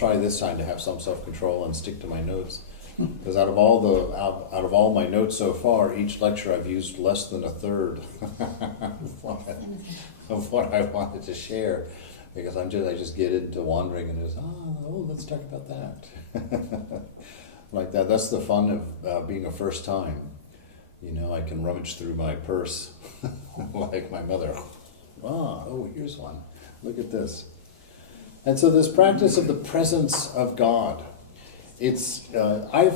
try this time to have some self-control and stick to my notes. Because out of all my notes so far, each lecture I've used less than a third of what I wanted to share, because I just get into wandering and just let's talk about that. Like that. That's the fun of being a first time. I can rummage through my purse like my mother. Here's one. Look at this. And so this practice of the presence of God. I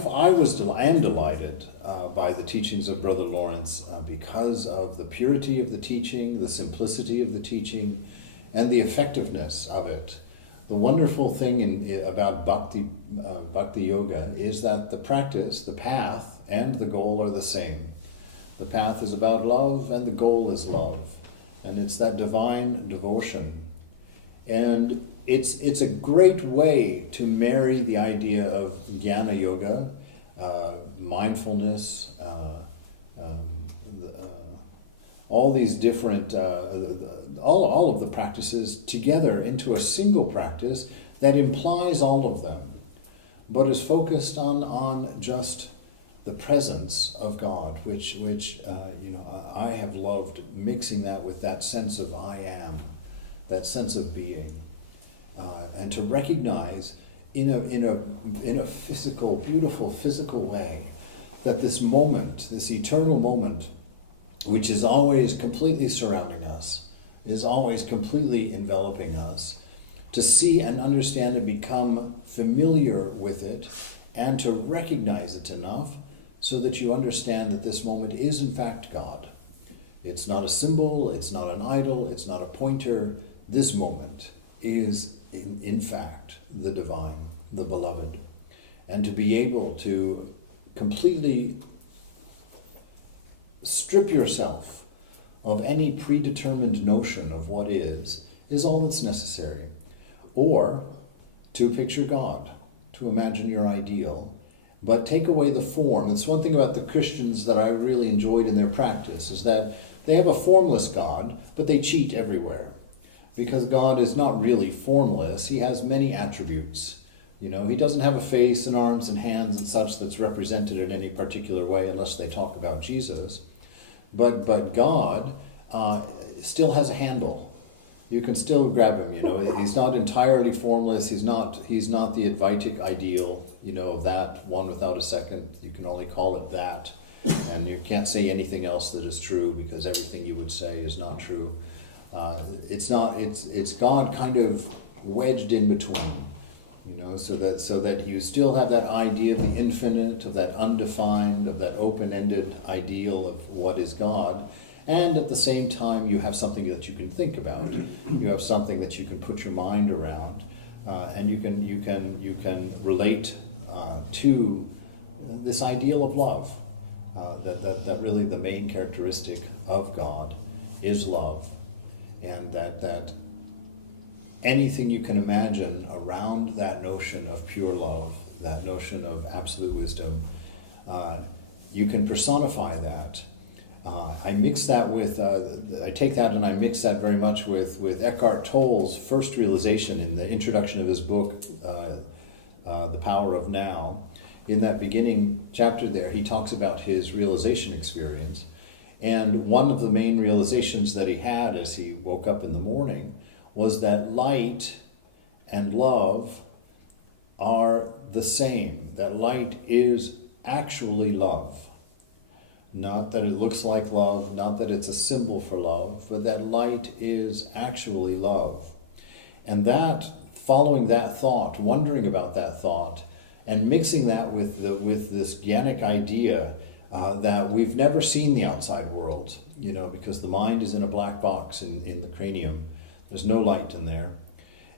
am delighted by the teachings of Brother Lawrence because of the purity of the teaching, the simplicity of the teaching, and the effectiveness of it. The wonderful thing about bhakti yoga is that the practice, the path, and the goal are the same. The path is about love, and the goal is love, and it's that divine devotion. And it's a great way to marry the idea of jnana yoga, mindfulness, all these different, all of the practices together into a single practice that implies all of them, but is focused on just the presence of God, which I have loved mixing that with that sense of I am, that sense of being. And to recognize in a physical, beautiful physical way, that this moment, this eternal moment, which is always completely surrounding us, is always completely enveloping us, to see and understand and become familiar with it, and to recognize it enough so that you understand that this moment is in fact God. It's not a symbol, it's not an idol, it's not a pointer. This moment is in fact the divine, the beloved. And to be able to completely strip yourself of any predetermined notion of what is all that's necessary. Or to picture God, to imagine your ideal, but take away the form. It's one thing about the Christians that I really enjoyed in their practice, is that they have a formless God, but they cheat everywhere. Because God is not really formless. He has many attributes. He doesn't have a face and arms and hands and such that's represented in any particular way unless they talk about Jesus. But God still has a handle. You can still grab him, He's not entirely formless. He's not the Advaitic ideal, of that one without a second. You can only call it that. And you can't say anything else that is true, because everything you would say is not true. It's God kind of wedged in between, so that you still have that idea of the infinite, of that undefined, of that open-ended ideal of what is God, and at the same time you have something that you can think about. You have something that you can put your mind around, and you can relate to this ideal of love. That really the main characteristic of God is love. And that anything you can imagine around that notion of pure love, that notion of absolute wisdom, you can personify that. I mix that with, I take that and I mix that very much with Eckhart Tolle's first realization in the introduction of his book, The Power of Now. In that beginning chapter there, he talks about his realization experience. And one of the main realizations that he had as he woke up in the morning was that light and love are the same. That light is actually love. Not that it looks like love, not that it's a symbol for love, but that light is actually love. And that, following that thought, wondering about that thought, and mixing that with this jnanic idea that we've never seen the outside world, because the mind is in a black box in the cranium. There's no light in there.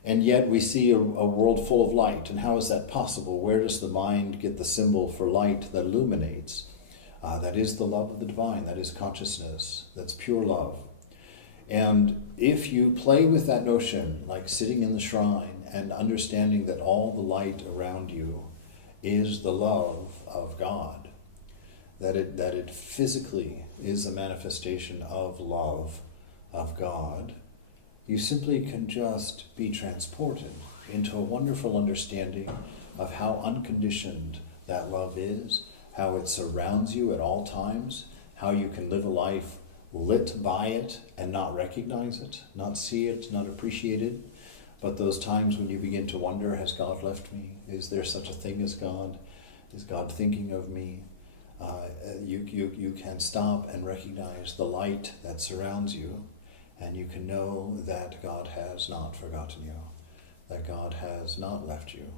And yet we see a world full of light. And how is that possible? Where does the mind get the symbol for light that illuminates? That is the love of the divine. That is consciousness. That's pure love. And if you play with that notion, like sitting in the shrine and understanding that all the light around you is the love of God, that it physically is a manifestation of love of God, you simply can just be transported. into a wonderful understanding of how unconditioned that love is, how it surrounds you at all times, how you can live a life lit by it and not recognize it, not see it, not appreciate it. But those times when you begin to wonder, has God left me? Is there such a thing as God? Is God thinking of me? You can stop and recognize the light that surrounds you, and you can know that God has not forgotten you, that God has not left you,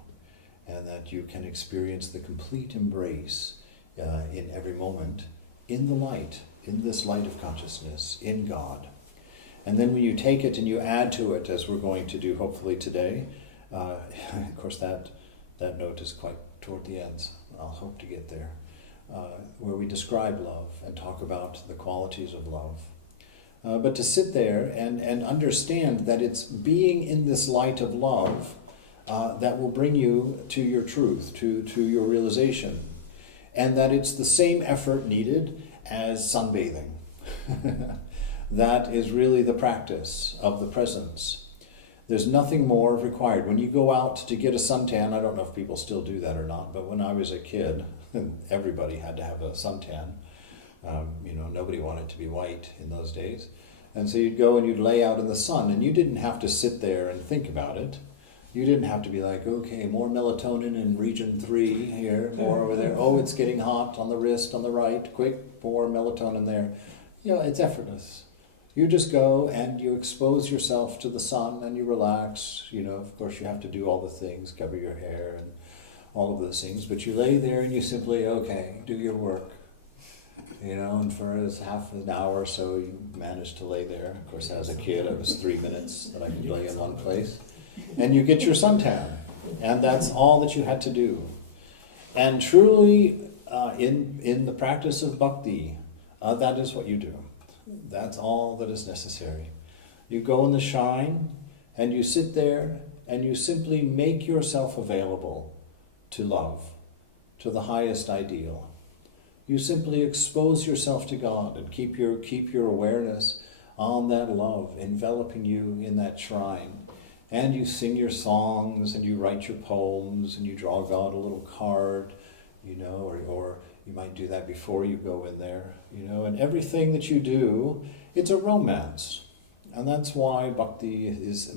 and that you can experience the complete embrace in every moment in the light, in this light of consciousness, in God. And then when you take it and you add to it, as we're going to do hopefully today, of course that note is quite toward the ends. I'll hope to get there, where we describe love and talk about the qualities of love. But to sit there and understand that it's being in this light of love that will bring you to your truth, to your realization, and that it's the same effort needed as sunbathing. That is really the practice of the presence. There's nothing more required. When you go out to get a suntan, I don't know if people still do that or not, but when I was a kid, everybody had to have a suntan. Nobody wanted to be white in those days. And so you'd go and you'd lay out in the sun, and you didn't have to sit there and think about it. You didn't have to be like, okay, more melatonin in region 3 here, more over there. Oh, it's getting hot on the wrist on the right. Quick, more melatonin there. It's effortless. You just go and you expose yourself to the sun and you relax. Of course you have to do all the things, cover your hair and all of those things, but you lay there and you simply, do your work. And for half an hour or so you manage to lay there. Of course, as a kid, it was 3 minutes that I could lay in one place. And you get your suntan. And that's all that you had to do. And truly, in the practice of bhakti, that is what you do. That's all that is necessary. You go in the shine, and you sit there, and you simply make yourself available to love, to the highest ideal. You simply expose yourself to God and keep your awareness on that love, enveloping you in that shrine. And you sing your songs, and you write your poems, and you draw God a little card, or you might do that before you go in there, and everything that you do, it's a romance. And that's why bhakti is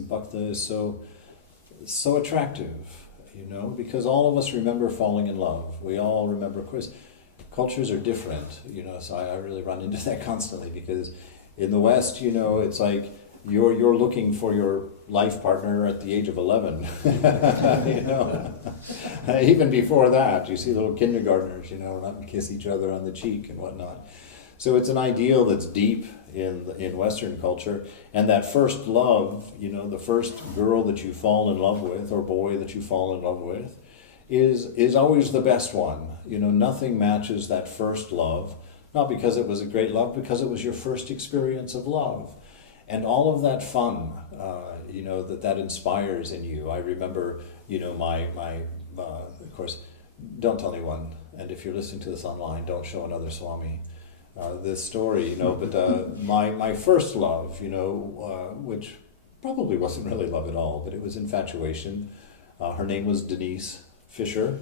so attractive, because all of us remember falling in love. We all remember, of course, cultures are different, so I really run into that constantly, because in the West, it's like you're looking for your life partner at the age of 11, Even before that, you see little kindergartners, run and kiss each other on the cheek and whatnot. So it's an ideal that's deep in Western culture, and that first love, the first girl that you fall in love with, or boy that you fall in love with, is always the best one. Nothing matches that first love, not because it was a great love, because it was your first experience of love. And all of that fun, that inspires in you. I remember, my of course, don't tell anyone, and if you're listening to this online, don't show another Swami this story, but my first love, which probably wasn't really love at all, but it was infatuation. Her name was Denise Fisher,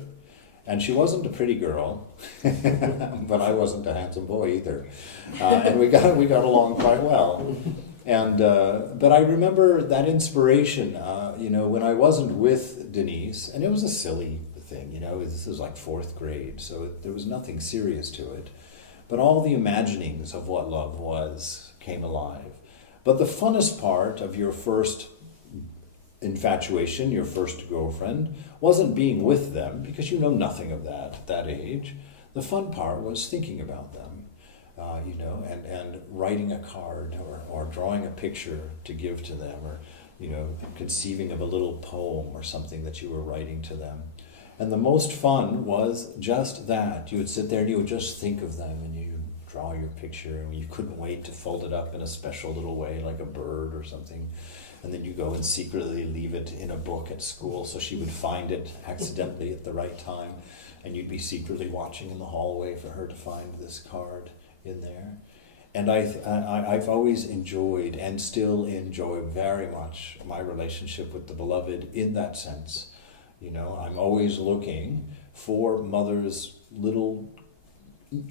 and she wasn't a pretty girl, but I wasn't a handsome boy either, and we got along quite well. And but I remember that inspiration, when I wasn't with Denise, and it was a silly thing, this was like 4th grade, so there was nothing serious to it. But all the imaginings of what love was came alive. But the funnest part of your first infatuation, your first girlfriend, wasn't being with them, because you know nothing of that at that age. The fun part was thinking about them. And writing a card or drawing a picture to give to them, or, conceiving of a little poem or something that you were writing to them. And the most fun was just that. You would sit there and you would just think of them, and you draw your picture, and you couldn't wait to fold it up in a special little way, like a bird or something. And then you go and secretly leave it in a book at school so she would find it accidentally at the right time. And you'd be secretly watching in the hallway for her to find this card in there. And I've always enjoyed and still enjoy very much my relationship with the Beloved in that sense. You know, I'm always looking for Mother's little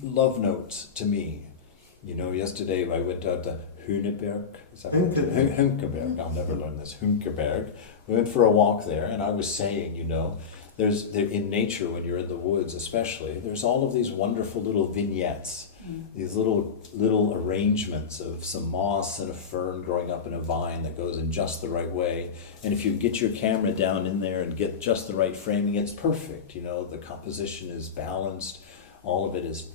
love notes to me. You know, yesterday I went out to Huneberg. Is that Hunkeberg. I'll never learn this. Hunkeberg. We went for a walk there, and I was saying, you know, there in nature, when you're in the woods especially, there's all of these wonderful little vignettes, these little arrangements of some moss and a fern growing up in a vine that goes in just the right way. And if you get your camera down in there and get just the right framing, it's perfect. You know, the composition is balanced. All of it is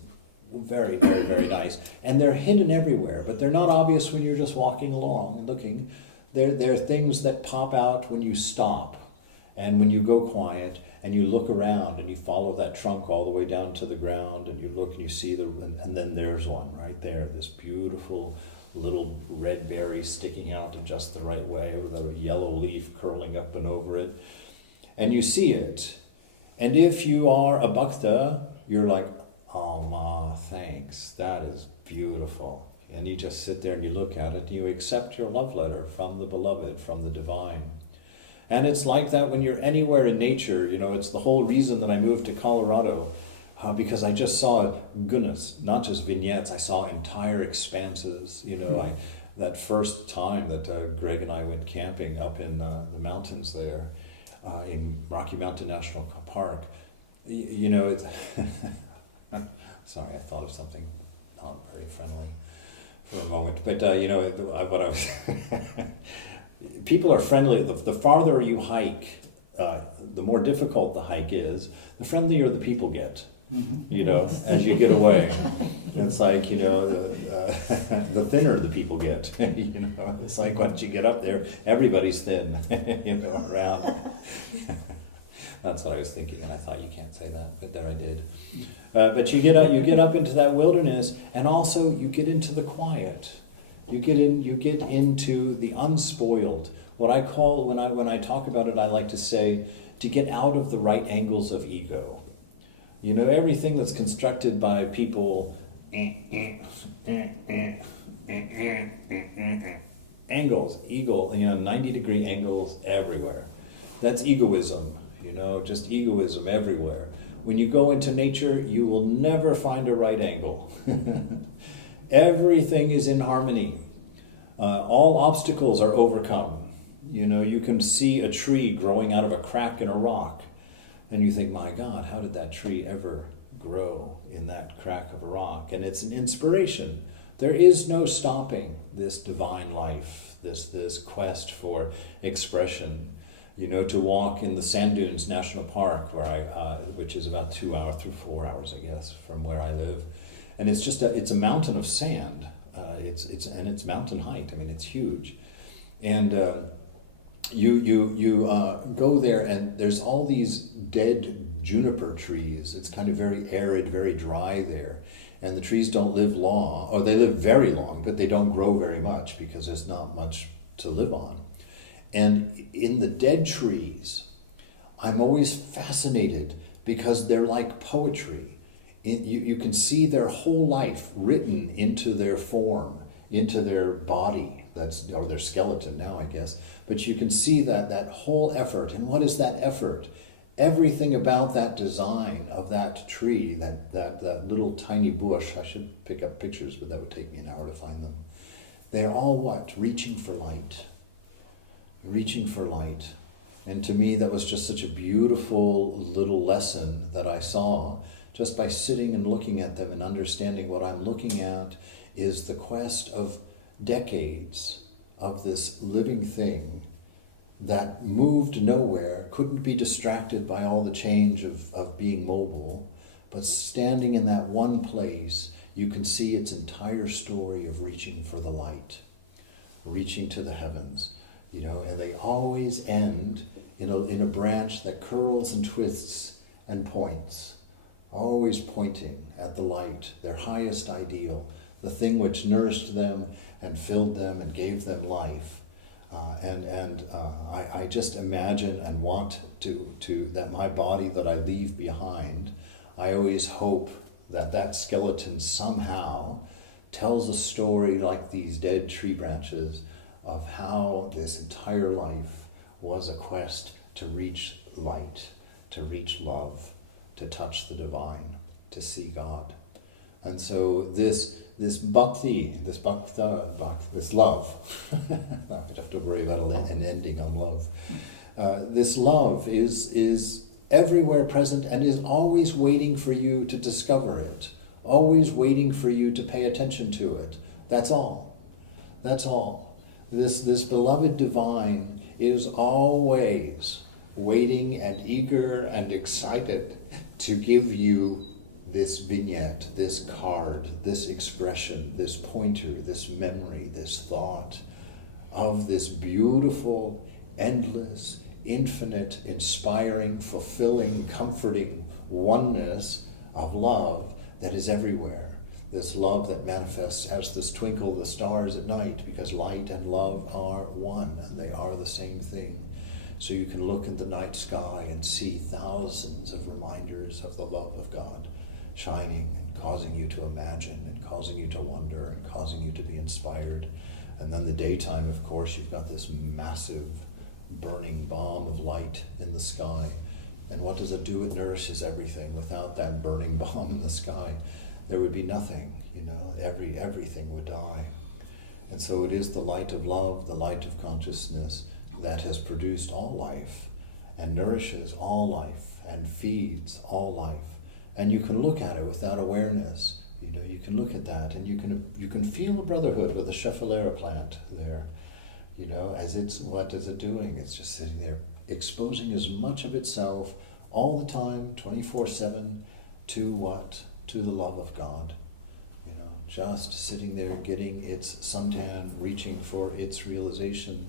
very, very, very nice. And they're hidden everywhere, but they're not obvious when you're just walking along and looking. They're things that pop out when you stop and when you go quiet and you look around and you follow that trunk all the way down to the ground and you look and you see and then there's one right there, this beautiful little red berry sticking out in just the right way with a yellow leaf curling up and over it. And you see it. And if you are a bhakta, you're like, oh, Ma, thanks. That is beautiful. And you just sit there and you look at it and you accept your love letter from the Beloved, from the Divine. And it's like that when you're anywhere in nature. You know, it's the whole reason that I moved to Colorado, because I just saw, goodness, not just vignettes, I saw entire expanses. You know, that first time that Greg and I went camping up in the mountains there, in Rocky Mountain National Park, you know, it's sorry, I thought of something not very friendly for a moment, but you know, what I was people are friendly. The farther you hike, the more difficult the hike is, the friendlier the people get. You know, as you get away, it's like, you know, the thinner the people get. You know, it's like once you get up there, everybody's thin. You know, around. That's what I was thinking, and I thought you can't say that, but there I did. But you get up into that wilderness, and also you get into the quiet. You get into the unspoiled. What I call, when I talk about it, I like to say, to get out of the right angles of ego. You know, everything that's constructed by people, angles, you know, 90-degree angles everywhere. That's egoism, you know, just egoism everywhere. When you go into nature, you will never find a right angle. Everything is in harmony. All obstacles are overcome. You know, you can see a tree growing out of a crack in a rock, and you think, my God, how did that tree ever grow in that crack of a rock? And it's an inspiration. There is no stopping this divine life, this quest for expression. You know, to walk in the Sand Dunes National Park, which is about 2 hours through 4 hours, I guess, from where I live, and it's just it's a mountain of sand. It's mountain height. I mean, it's huge, and you go there, and there's all these dead juniper trees. It's kind of very arid, very dry there, and the trees don't live long, or they live very long, but they don't grow very much because there's not much to live on. And in the dead trees, I'm always fascinated because they're like poetry. You can see their whole life written into their form, into their body, or their skeleton now, I guess. But you can see that whole effort. And what is that effort? Everything about that design of that tree, that little tiny bush, I should pick up pictures, but that would take me an hour to find them. They're all what? Reaching for light. Reaching for light. And to me, that was just such a beautiful little lesson that I saw just by sitting and looking at them and understanding what I'm looking at is the quest of decades of this living thing that moved nowhere, couldn't be distracted by all the change of being mobile, but standing in that one place, you can see its entire story of reaching for the light, reaching to the heavens. You know, and they always end in a branch that curls and twists and points, always pointing at the light, their highest ideal, the thing which nourished them and filled them and gave them life. I just imagine and want to that my body that I leave behind, I always hope that skeleton somehow tells a story like these dead tree branches of how this entire life was a quest to reach light, to reach love, to touch the divine, to see God. And so this bhakti, this love, I have to worry about an ending on love. This love is everywhere present and is always waiting for you to discover it, always waiting for you to pay attention to it. That's all. That's all. This beloved divine is always waiting and eager and excited to give you this vignette, this card, this expression, this pointer, this memory, this thought of this beautiful, endless, infinite, inspiring, fulfilling, comforting oneness of love that is everywhere. This love that manifests as this twinkle the stars at night, because light and love are one and they are the same thing. So you can look in the night sky and see thousands of reminders of the love of God shining and causing you to imagine and causing you to wonder and causing you to be inspired. And then the daytime, of course, you've got this massive burning bomb of light in the sky. And what does it do? It nourishes everything. Without that burning bomb in the sky, there would be nothing, everything would die. And so it is the light of love, the light of consciousness that has produced all life and nourishes all life and feeds all life. And you can look at it without awareness. You can look at that and you can feel a brotherhood with the Schefflera plant there. What is it doing? It's just sitting there exposing as much of itself all the time, 24/7, to what? To the love of God. Just sitting there getting its suntan, reaching for its realization.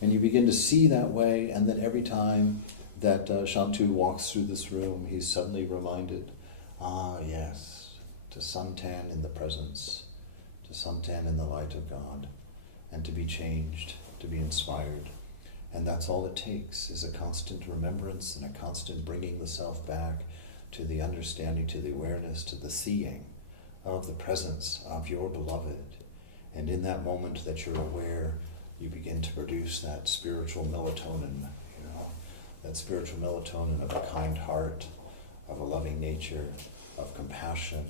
And you begin to see that way, and then every time that Shantu walks through this room, he's suddenly reminded, yes, to suntan in the presence, to suntan in the light of God, and to be changed, to be inspired. And that's all it takes, is a constant remembrance and a constant bringing the self back to the understanding, to the awareness, to the seeing of the presence of your beloved. And in that moment that you're aware, you begin to produce that spiritual melatonin, that spiritual melatonin of a kind heart, of a loving nature, of compassion,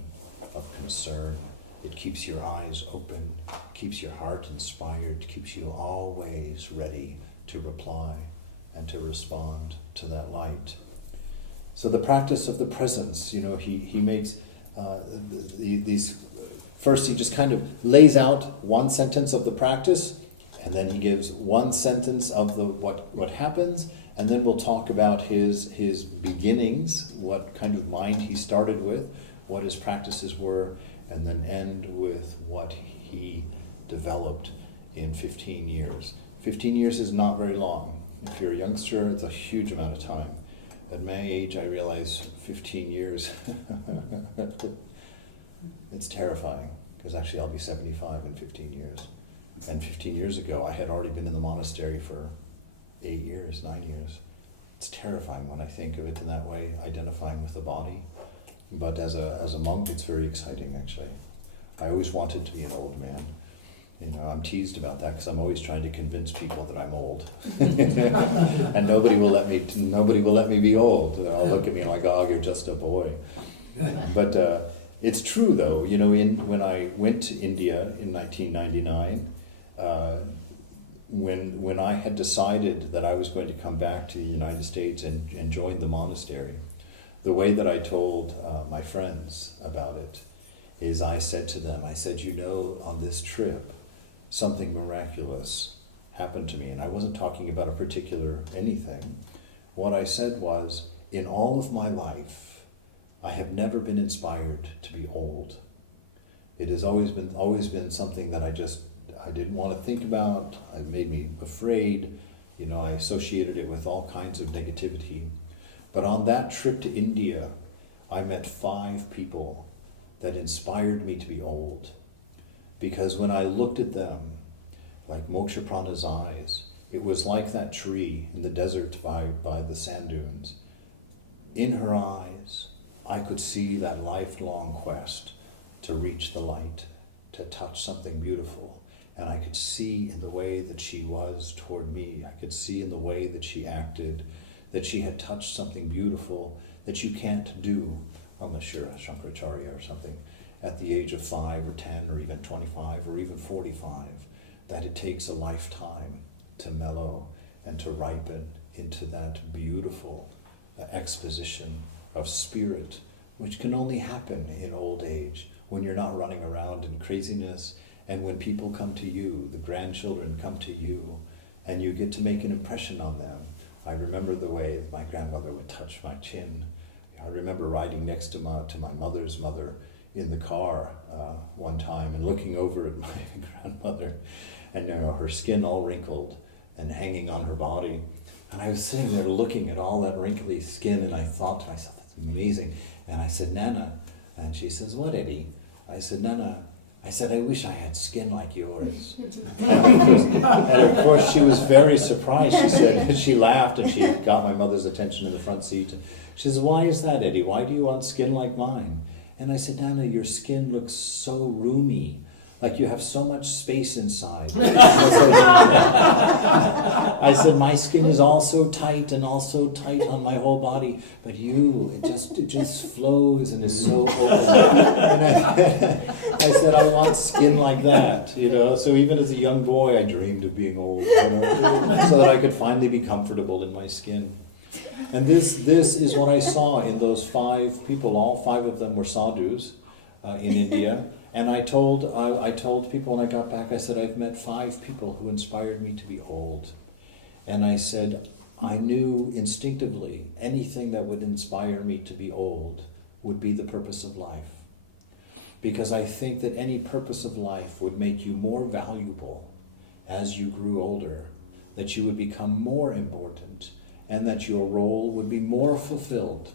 of concern. It keeps your eyes open, keeps your heart inspired, keeps you always ready to reply and to respond to that light. So the practice of the presence, he makes these. First, he just kind of lays out one sentence of the practice, and then he gives one sentence of what happens, and then we'll talk about his beginnings, what kind of mind he started with, what his practices were, and then end with what he developed in 15 years. 15 years is not very long. If you're a youngster, it's a huge amount of time. At my age, I realize 15 years, it's terrifying, because actually I'll be 75 in 15 years. And 15 years ago, I had already been in the monastery for 9 years. It's terrifying when I think of it in that way, identifying with the body. But as a monk, it's very exciting, actually. I always wanted to be an old man. I'm teased about that because I'm always trying to convince people that I'm old, and nobody will let me be old. They'll look at me like, "Oh, you're just a boy." But it's true, though. When I went to India in 1999, when I had decided that I was going to come back to the United States and join the monastery, the way that I told my friends about it is I said to them, on this trip, something miraculous happened to me. And I wasn't talking about a particular anything. What I said was, in all of my life, I have never been inspired to be old. It has always been something that I didn't want to think about. It made me afraid. I associated it with all kinds of negativity. But on that trip to India, I met 5 people that inspired me to be old. Because when I looked at them, like Moksha Prana's eyes, it was like that tree in the desert by the sand dunes. In her eyes, I could see that lifelong quest to reach the light, to touch something beautiful. And I could see in the way that she was toward me, I could see in the way that she acted, that she had touched something beautiful that you can't do unless you're a Shankaracharya or something at the age of 5 or 10 or even 25 or even 45, that it takes a lifetime to mellow and to ripen into that beautiful exposition of spirit, which can only happen in old age, when you're not running around in craziness, and when people come to you, the grandchildren come to you, and you get to make an impression on them. I remember the way my grandmother would touch my chin. I remember riding next to my mother's mother in the car one time and looking over at my grandmother, and her skin all wrinkled and hanging on her body. And I was sitting there looking at all that wrinkly skin, and I thought to myself, that's amazing. And I said, Nana, and she says, what, Eddie? I said, Nana, I wish I had skin like yours. And of course she was very surprised. She said, she laughed, and she got my mother's attention in the front seat. She says, why is that, Eddie? Why do you want skin like mine? And I said, Nana, your skin looks so roomy, like you have so much space inside. I said, my skin is also tight and also tight on my whole body, but it just flows and is so open. And I said, I want skin like that, So even as a young boy, I dreamed of being old, so that I could finally be comfortable in my skin. And this is what I saw in those 5 people. All 5 of them were sadhus in India. And I told people when I got back, I said, I've met 5 people who inspired me to be old. And I said, I knew instinctively anything that would inspire me to be old would be the purpose of life. Because I think that any purpose of life would make you more valuable as you grew older, that you would become more important, and that your role would be more fulfilled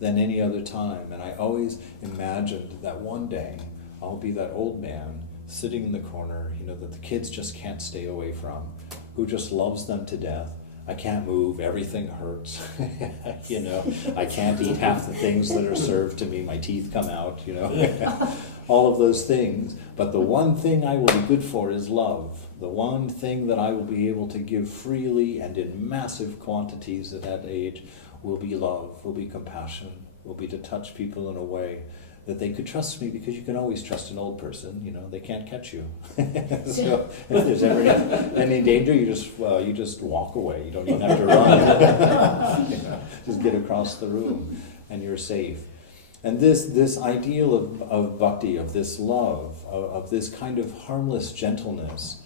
than any other time. And I always imagined that one day I'll be that old man sitting in the corner, that the kids just can't stay away from, who just loves them to death. I can't move, everything hurts, I can't eat half the things that are served to me, my teeth come out, all of those things. But the one thing I will be good for is love. The one thing that I will be able to give freely and in massive quantities at that age will be love, will be compassion, will be to touch people in a way that they could trust me, because you can always trust an old person, they can't catch you. So if there's ever any danger, you just walk away. You don't even have to run. Just get across the room and you're safe. And this ideal of bhakti, of this love, of this kind of harmless gentleness,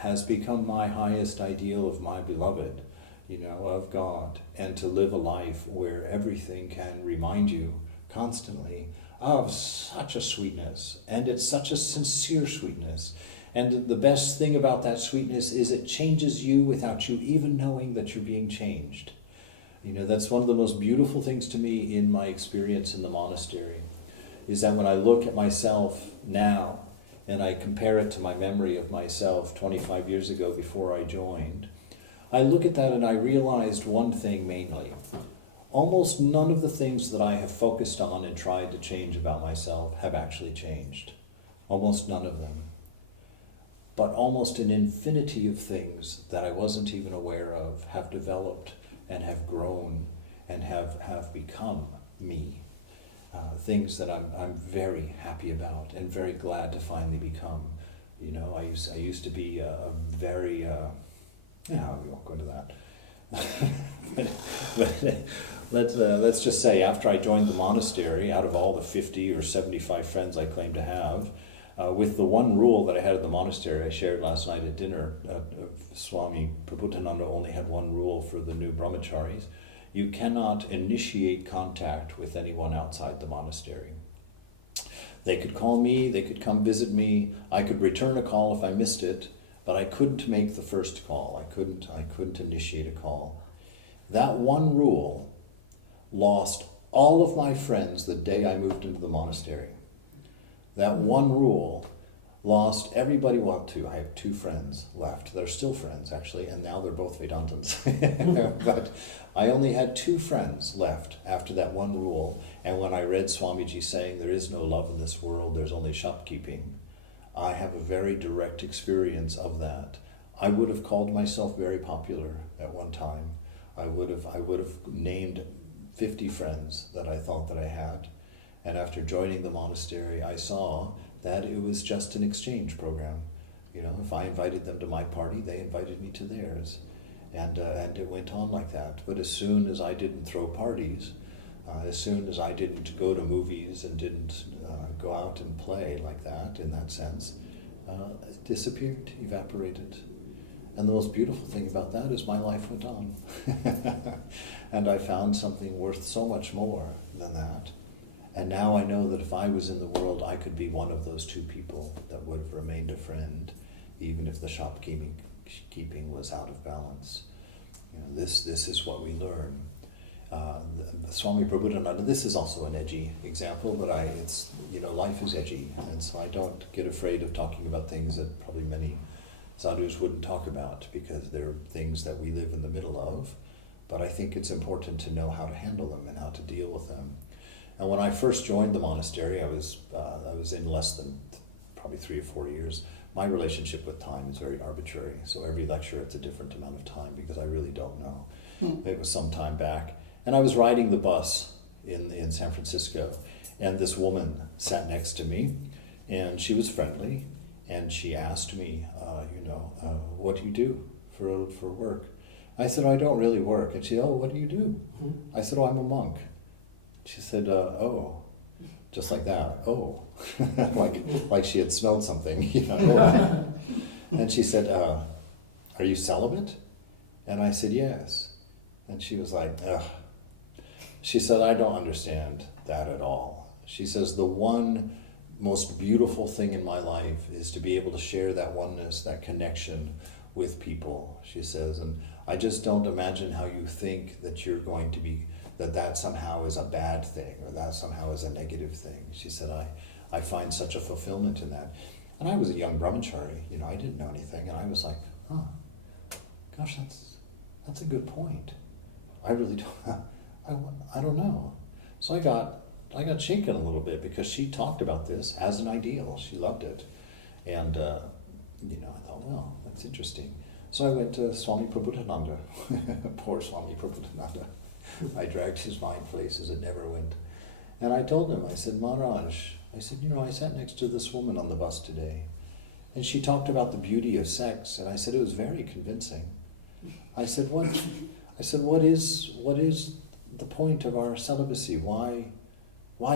has become my highest ideal of my beloved, of God. And to live a life where everything can remind you constantly of such a sweetness, and it's such a sincere sweetness. And the best thing about that sweetness is it changes you without you even knowing that you're being changed. That's one of the most beautiful things to me in my experience in the monastery, is that when I look at myself now and I compare it to my memory of myself 25 years ago before I joined, I look at that and I realized one thing mainly. Almost none of the things that I have focused on and tried to change about myself have actually changed. Almost none of them. But almost an infinity of things that I wasn't even aware of have developed and have grown and have become me. Things that I'm very happy about and very glad to finally become. I used to be a very... we won't go into that. but let's just say, after I joined the monastery, out of all the 50 or 75 friends I claim to have, with the one rule that I had at the monastery, I shared last night at dinner, Swami Prabhupada only had one rule for the new brahmacharis. You cannot initiate contact with anyone outside the monastery. They could call me, they could come visit me, I could return a call if I missed it, but I couldn't make the first call. I couldn't initiate a call. That one rule lost all of my friends the day I moved into the monastery. That one rule lost everybody. I have 2 friends left. They're still friends, actually, and now they're both Vedantins. But I only had 2 friends left after that one rule. And when I read Swamiji saying there is no love in this world, there's only shopkeeping, I have a very direct experience of that. I would have called myself very popular at one time. I would have named 50 friends that I thought that I had. And after joining the monastery, I saw that it was just an exchange program. You know, if I invited them to my party, they invited me to theirs. And it went on like that. But as soon as I didn't throw parties, as soon as I didn't go to movies and didn't go out and play like that, in that sense, it disappeared, evaporated. And the most beautiful thing about that is my life went on. And I found something worth so much more than that. And now I know that if I was in the world, I could be one of those two people that would have remained a friend, even if the shopkeeping was out of balance. You know, this is what we learn. Swami Prabhupada, this is also an edgy example, but life is edgy, and so I don't get afraid of talking about things that probably many sadhus wouldn't talk about, because they're things that we live in the middle of, but I think it's important to know how to handle them and how to deal with them. And when I first joined the monastery, I was in less than probably 3 or 4 years. My relationship with time is very arbitrary, so every lecture it's a different amount of time because I really don't know. It was some time back, and I was riding the bus in San Francisco, and this woman sat next to me, and she was friendly, and she asked me, what do you do for work? I said, I don't really work. And she said, what do you do? I said, I'm a monk. She said, oh, just like that, oh, like she had smelled something, And she said, are you celibate? And I said, yes. And she was like, ugh. She said, I don't understand that at all. She says, the one most beautiful thing in my life is to be able to share that oneness, that connection with people, she says, and I just don't imagine how you think that you're going to be, that somehow is a bad thing, or that somehow is a negative thing. She said, I find such a fulfillment in that. And I was a young brahmachari, I didn't know anything, and I was like, gosh, that's a good point. I really don't, I don't know. So I got shaken a little bit, because she talked about this as an ideal. She loved it. And, I thought, well, that's interesting. So I went to Swami Prabhupada. Poor Swami Prabhupada. I dragged his mind places it never went. And I told him, I said, Maharaj, I sat next to this woman on the bus today, and she talked about the beauty of sex, and I said, it was very convincing. I said, what is the point of our celibacy? Why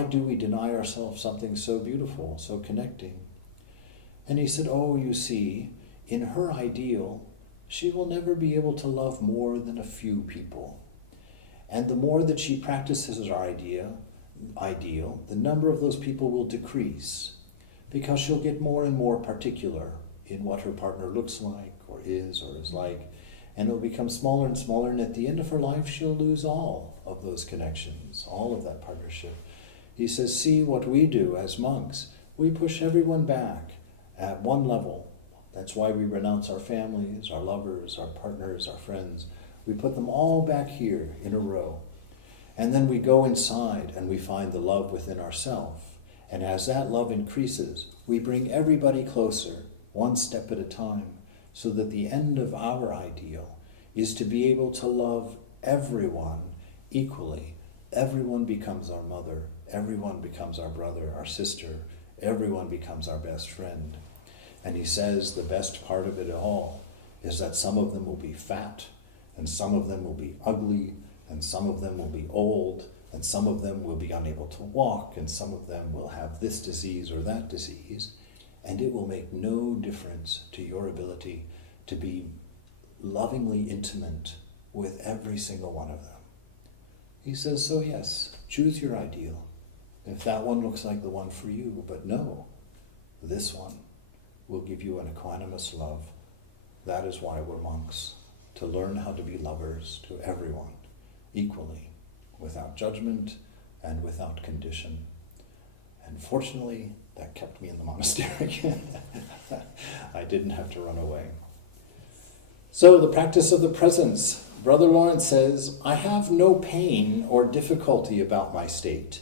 do we deny ourselves something so beautiful, so connecting? And he said, oh, you see, in her ideal, she will never be able to love more than a few people. And the more that she practices our ideal, the number of those people will decrease, because she'll get more and more particular in what her partner looks like or is like, and it'll become smaller and smaller, and at the end of her life she'll lose all of those connections, all of that partnership. He says, see what we do as monks, we push everyone back at one level. That's why we renounce our families, our lovers, our partners, our friends. We put them all back here in a row. And then we go inside and we find the love within ourselves. And as that love increases, we bring everybody closer, one step at a time, so that the end of our ideal is to be able to love everyone equally. Everyone becomes our mother. Everyone becomes our brother, our sister. Everyone becomes our best friend. And he says the best part of it all is that some of them will be fat, and some of them will be ugly, and some of them will be old, and some of them will be unable to walk, and some of them will have this disease or that disease, and it will make no difference to your ability to be lovingly intimate with every single one of them. He says, so yes, choose your ideal. If that one looks like the one for you, but no, this one will give you an equanimous love. That is why we're monks, to learn how to be lovers to everyone equally, without judgment and without condition. And fortunately, that kept me in the monastery. I didn't have to run away. So the practice of the presence. Brother Lawrence says, I have no pain or difficulty about my state.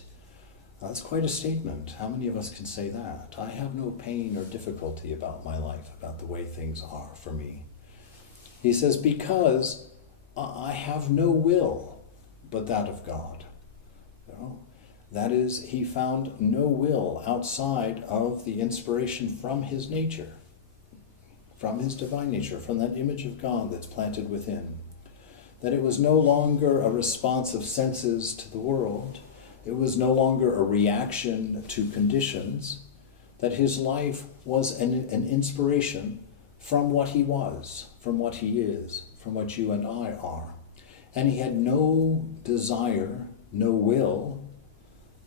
That's quite a statement. How many of us can say that? I have no pain or difficulty about my life, about the way things are for me. He says, because I have no will but that of God. You know? That is, he found no will outside of the inspiration from his nature, from his divine nature, from that image of God that's planted within. That it was no longer a response of senses to the world. It was no longer a reaction to conditions. That his life was an inspiration from what he was, from what he is, from what you and I are. And he had no desire, no will,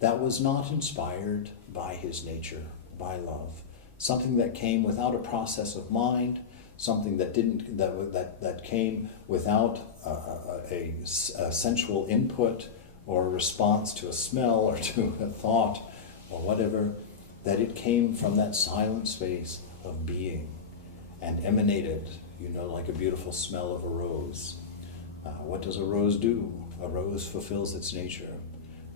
that was not inspired by his nature, by love. Something that came without a process of mind, something that came without a sensual input or a response to a smell or to a thought or whatever, that it came from that silent space of being and emanated, like a beautiful smell of a rose. What does a rose do? A rose fulfills its nature.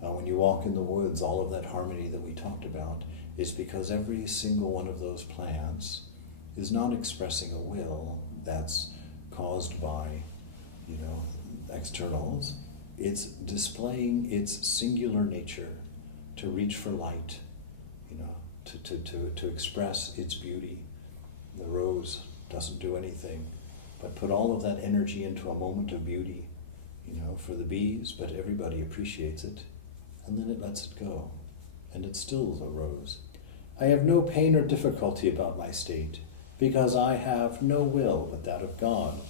When you walk in the woods, all of that harmony that we talked about is because every single one of those plants is not expressing a will that's caused by, externals. It's displaying its singular nature to reach for light, to express its beauty. The rose doesn't do anything but put all of that energy into a moment of beauty, for the bees, but everybody appreciates it, and then it lets it go, and it's still a rose. I have no pain or difficulty about my state, because I have no will but that of God,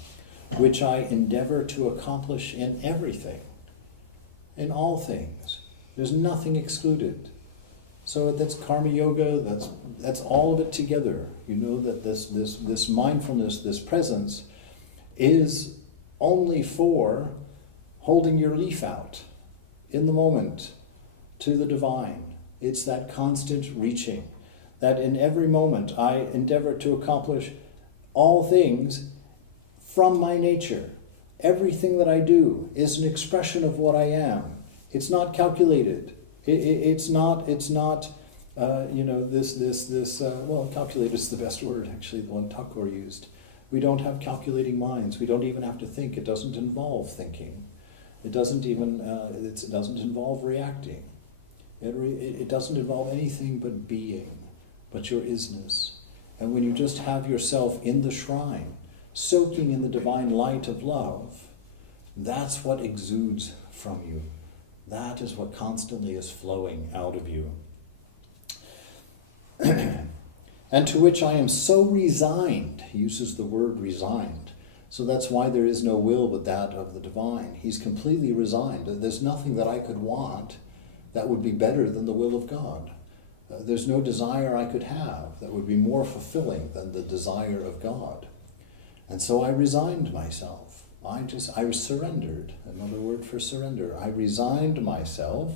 which I endeavor to accomplish in everything, in all things. There's nothing excluded. So that's karma yoga, that's all of it together. That this mindfulness, this presence, is only for holding your leaf out in the moment to the divine. It's that constant reaching, that in every moment I endeavor to accomplish all things from my nature. Everything that I do is an expression of what I am. It's not calculated. It's not. Calculated is the best word, actually, the one Thakur used. We don't have calculating minds. We don't even have to think. It doesn't involve thinking. It doesn't even. It doesn't involve reacting. It doesn't involve anything but being, but your isness. And when you just have yourself in the shrine, soaking in the divine light of love, that's what exudes from you. That is what constantly is flowing out of you. And to which I am so resigned. He uses the word resigned. So that's why there is no will but that of the divine. He's completely resigned. There's nothing that I could want that would be better than the will of God. There's no desire I could have that would be more fulfilling than the desire of God. And so I resigned myself. I surrendered. Another word for surrender. I resigned myself,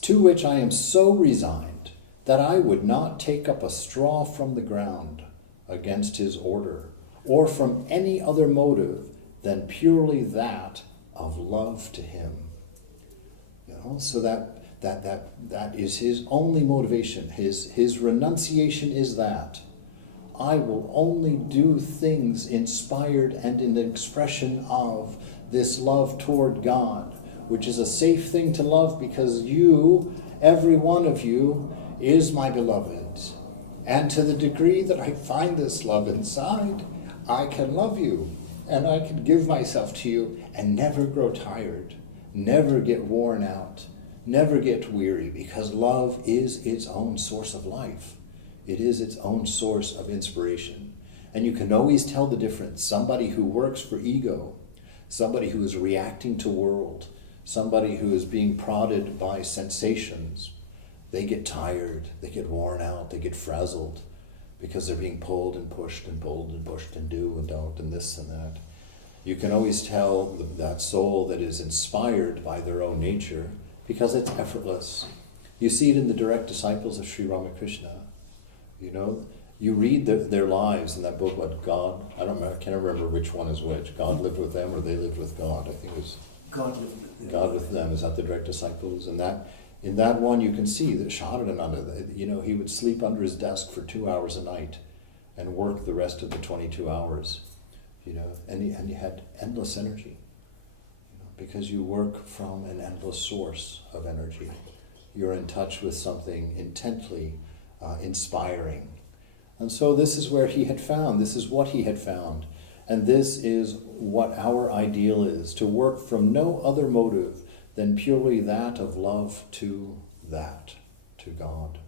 to which I am so resigned that I would not take up a straw from the ground against his order, or from any other motive than purely that of love to him. So that is his only motivation. His renunciation is that. I will only do things inspired and in the expression of this love toward God, which is a safe thing to love because you, every one of you, is my beloved. And to the degree that I find this love inside, I can love you and I can give myself to you and never grow tired, never get worn out, never get weary, because love is its own source of life. It is its own source of inspiration. And you can always tell the difference. Somebody who works for ego, somebody who is reacting to world, somebody who is being prodded by sensations, they get tired, they get worn out, they get frazzled because they're being pulled and pushed and pulled and pushed and do and don't and this and that. You can always tell that soul that is inspired by their own nature because it's effortless. You see it in the direct disciples of Sri Ramakrishna. You read their lives in that book, what God, I can't remember which one is which. God lived with them or they lived with God. I think it was God lived with them. God with them. Is that the direct disciples? And In that one, you can see that Chidbramhananda, he would sleep under his desk for 2 hours a night and work the rest of the 22 hours, and he had endless energy, because you work from an endless source of energy. You're in touch with something intently inspiring. And so this is where he had found, this is what he had found, and this is what our ideal is, to work from no other motive than purely that of love to God.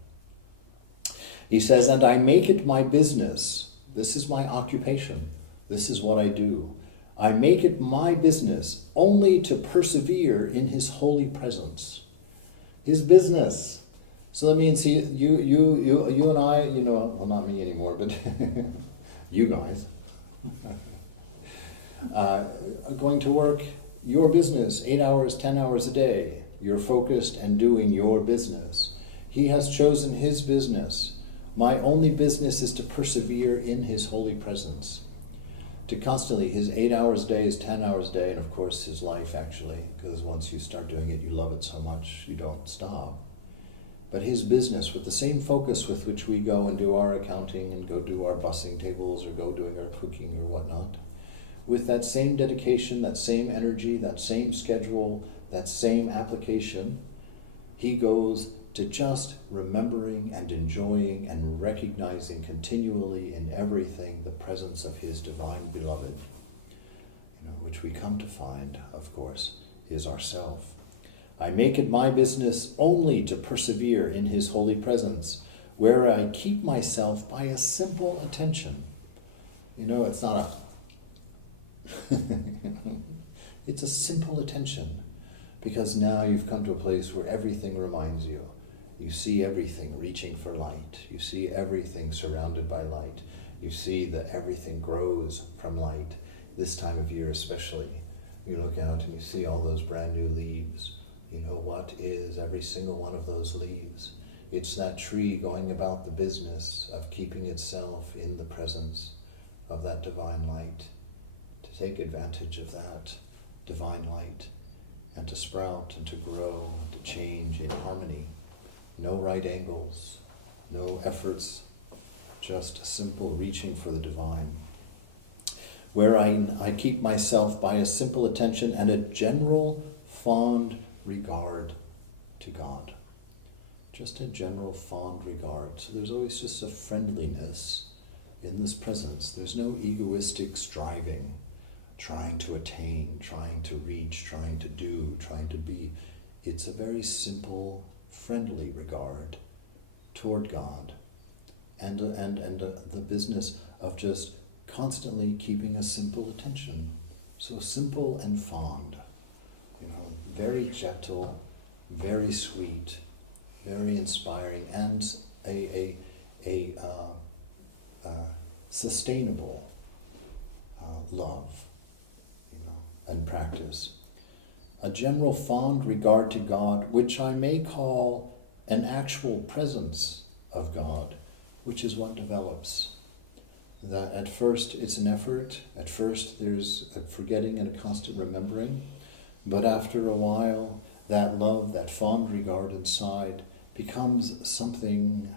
He says, and I make it my business, this is my occupation, this is what I do. I make it my business only to persevere in his holy presence. His business. So that means you and I, well, not me anymore, but you guys, are going to work your business 8 hours, 10 hours a day. You're focused and doing your business. He has chosen his business. My only business is to persevere in his holy presence. To constantly, his 8 hours a day is 10 hours a day, and of course his life actually, because once you start doing it, you love it so much, you don't stop. But his business, with the same focus with which we go and do our accounting and go do our bussing tables or go doing our cooking or whatnot, with that same dedication, that same energy, that same schedule, that same application, he goes to just remembering and enjoying and recognizing continually in everything the presence of his divine beloved, which we come to find, of course, is ourself. I make it my business only to persevere in his holy presence, where I keep myself by a simple attention. It's not it's a simple attention, because now you've come to a place where everything reminds you. You see everything reaching for light. You see everything surrounded by light. You see that everything grows from light. This time of year especially, you look out and you see all those brand new leaves. What is every single one of those leaves? It's that tree going about the business of keeping itself in the presence of that divine light, to take advantage of that divine light, and to sprout and to grow and to change in harmony. No right angles, no efforts, just a simple reaching for the divine. Where I keep myself by a simple attention and a general fond regard to God. Just a general fond regard. So there's always just a friendliness in this presence. There's no egoistic striving, trying to attain, trying to reach, trying to do, trying to be. It's a very simple, friendly regard toward God, and the business of just constantly keeping a simple attention. So simple and fond, very gentle, very sweet, very inspiring, and a sustainable love, and practice. A general fond regard to God, which I may call an actual presence of God, which is what develops. That at first it's an effort, at first there's a forgetting and a constant remembering, but after a while that love, that fond regard inside becomes something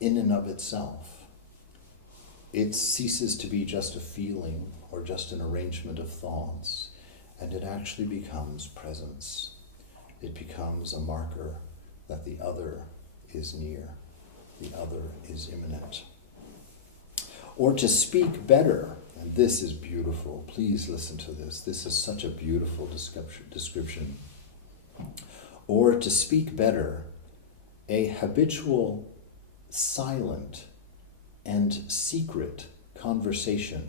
in and of itself. It ceases to be just a feeling or just an arrangement of thoughts, and it actually becomes presence. It becomes a marker that the other is near, the other is imminent. Or to speak better, and this is beautiful, please listen to this. This is such a beautiful description. Or to speak better, a habitual, silent, and secret conversation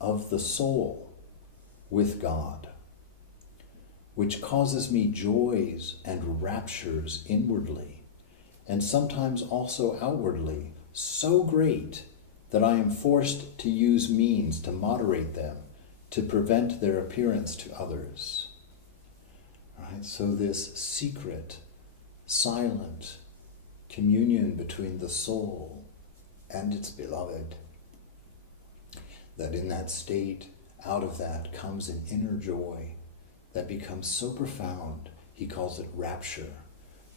of the soul with God, which causes me joys and raptures inwardly, and sometimes also outwardly, so great that I am forced to use means to moderate them, to prevent their appearance to others. Right? So this secret, silent communion between the soul and its beloved, that in that state, out of that comes an inner joy that becomes so profound, he calls it rapture.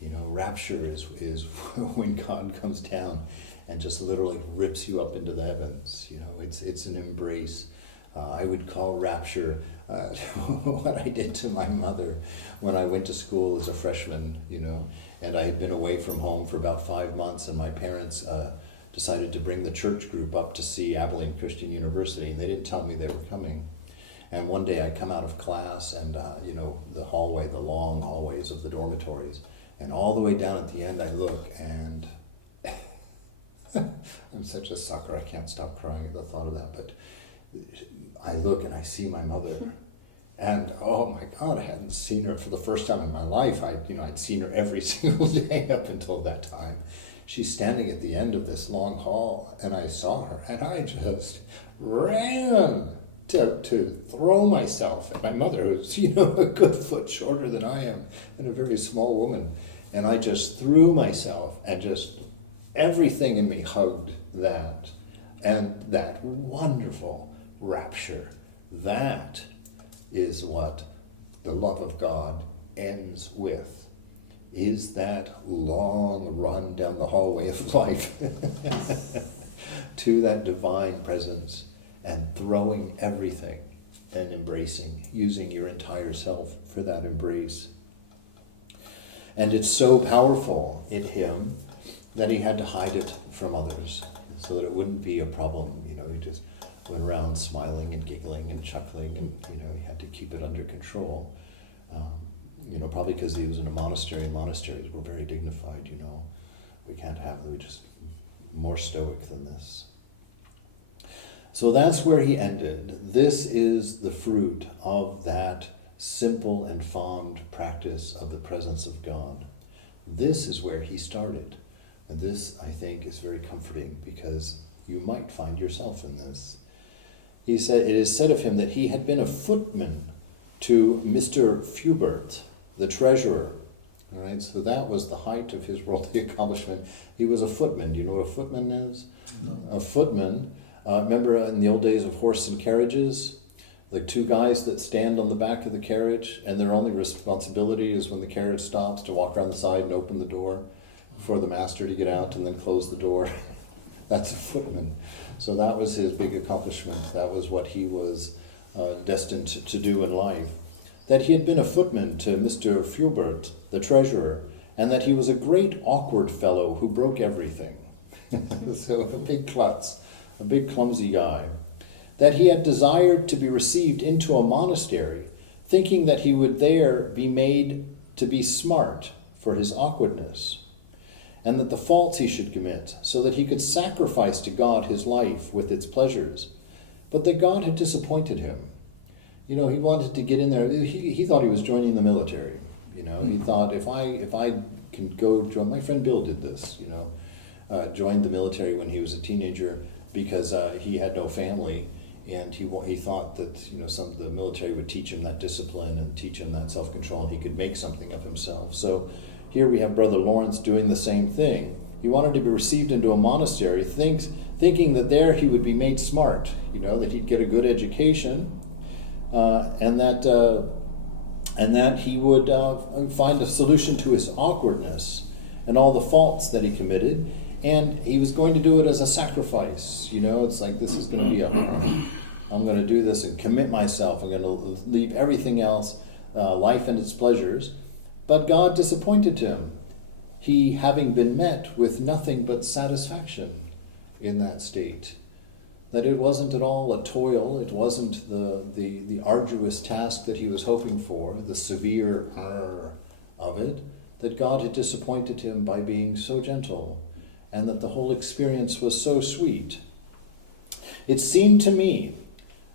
Rapture is when God comes down and just literally rips you up into the heavens. It's an embrace. I would call rapture what I did to my mother when I went to school as a freshman, and I had been away from home for about 5 months, and my parents decided to bring the church group up to see Abilene Christian University, and they didn't tell me they were coming. And one day I come out of class and, the hallway, the long hallways of the dormitories, and all the way down at the end I look, and I'm such a sucker, I can't stop crying at the thought of that, but I look and I see my mother, and oh my God, I hadn't seen her for the first time in my life. I'd seen her every single day up until that time. She's standing at the end of this long hall, and I saw her, and I just ran to throw myself at my mother, who's, a good foot shorter than I am, and a very small woman. And I just threw myself, and just everything in me hugged that, and that wonderful rapture. That is what the love of God ends with, is that long run down the hallway of life to that divine presence, and throwing everything and embracing, using your entire self for that embrace. And it's so powerful in him that he had to hide it from others so that it wouldn't be a problem. He just went around smiling and giggling and chuckling, and he had to keep it under control. Probably because he was in a monastery, and monasteries were very dignified. We can't have them, we're just more stoic than this. So that's where he ended. This is the fruit of that simple and fond practice of the presence of God. This is where he started. And this, I think, is very comforting, because you might find yourself in this. He said, it is said of him that he had been a footman to Mr. Fubert, the treasurer. All right, so that was the height of his worldly accomplishment. He was a footman. Do you know what a footman is? No. A footman. Remember in the old days of horse and carriages, the two guys that stand on the back of the carriage, and their only responsibility is when the carriage stops to walk around the side and open the door for the master to get out and then close the door. That's a footman. So that was his big accomplishment. That was what he was destined to do in life. That he had been a footman to Mr. Fubert, the treasurer, and that he was a great awkward fellow who broke everything. So a big klutz. A big clumsy guy, that he had desired to be received into a monastery, thinking that he would there be made to be smart for his awkwardness, and that the faults he should commit, so that he could sacrifice to God his life with its pleasures, but that God had disappointed him. He wanted to get in there. He thought he was joining the military. He thought, if I can go join, my friend Bill did this, joined the military when he was a teenager, because he had no family, and he thought that the military would teach him that discipline and teach him that self-control, and he could make something of himself. So here we have Brother Lawrence doing the same thing. He wanted to be received into a monastery, thinking that there he would be made smart, that he'd get a good education, and that he would find a solution to his awkwardness and all the faults that he committed. And he was going to do it as a sacrifice. It's like, this is going to be I'm going to do this and commit myself. I'm going to leave everything else, life and its pleasures. But God disappointed him. He, having been met with nothing but satisfaction in that state. That it wasn't at all a toil. It wasn't the arduous task that he was hoping for, the severe of it. That God had disappointed him by being so gentle, and that the whole experience was so sweet. It seemed to me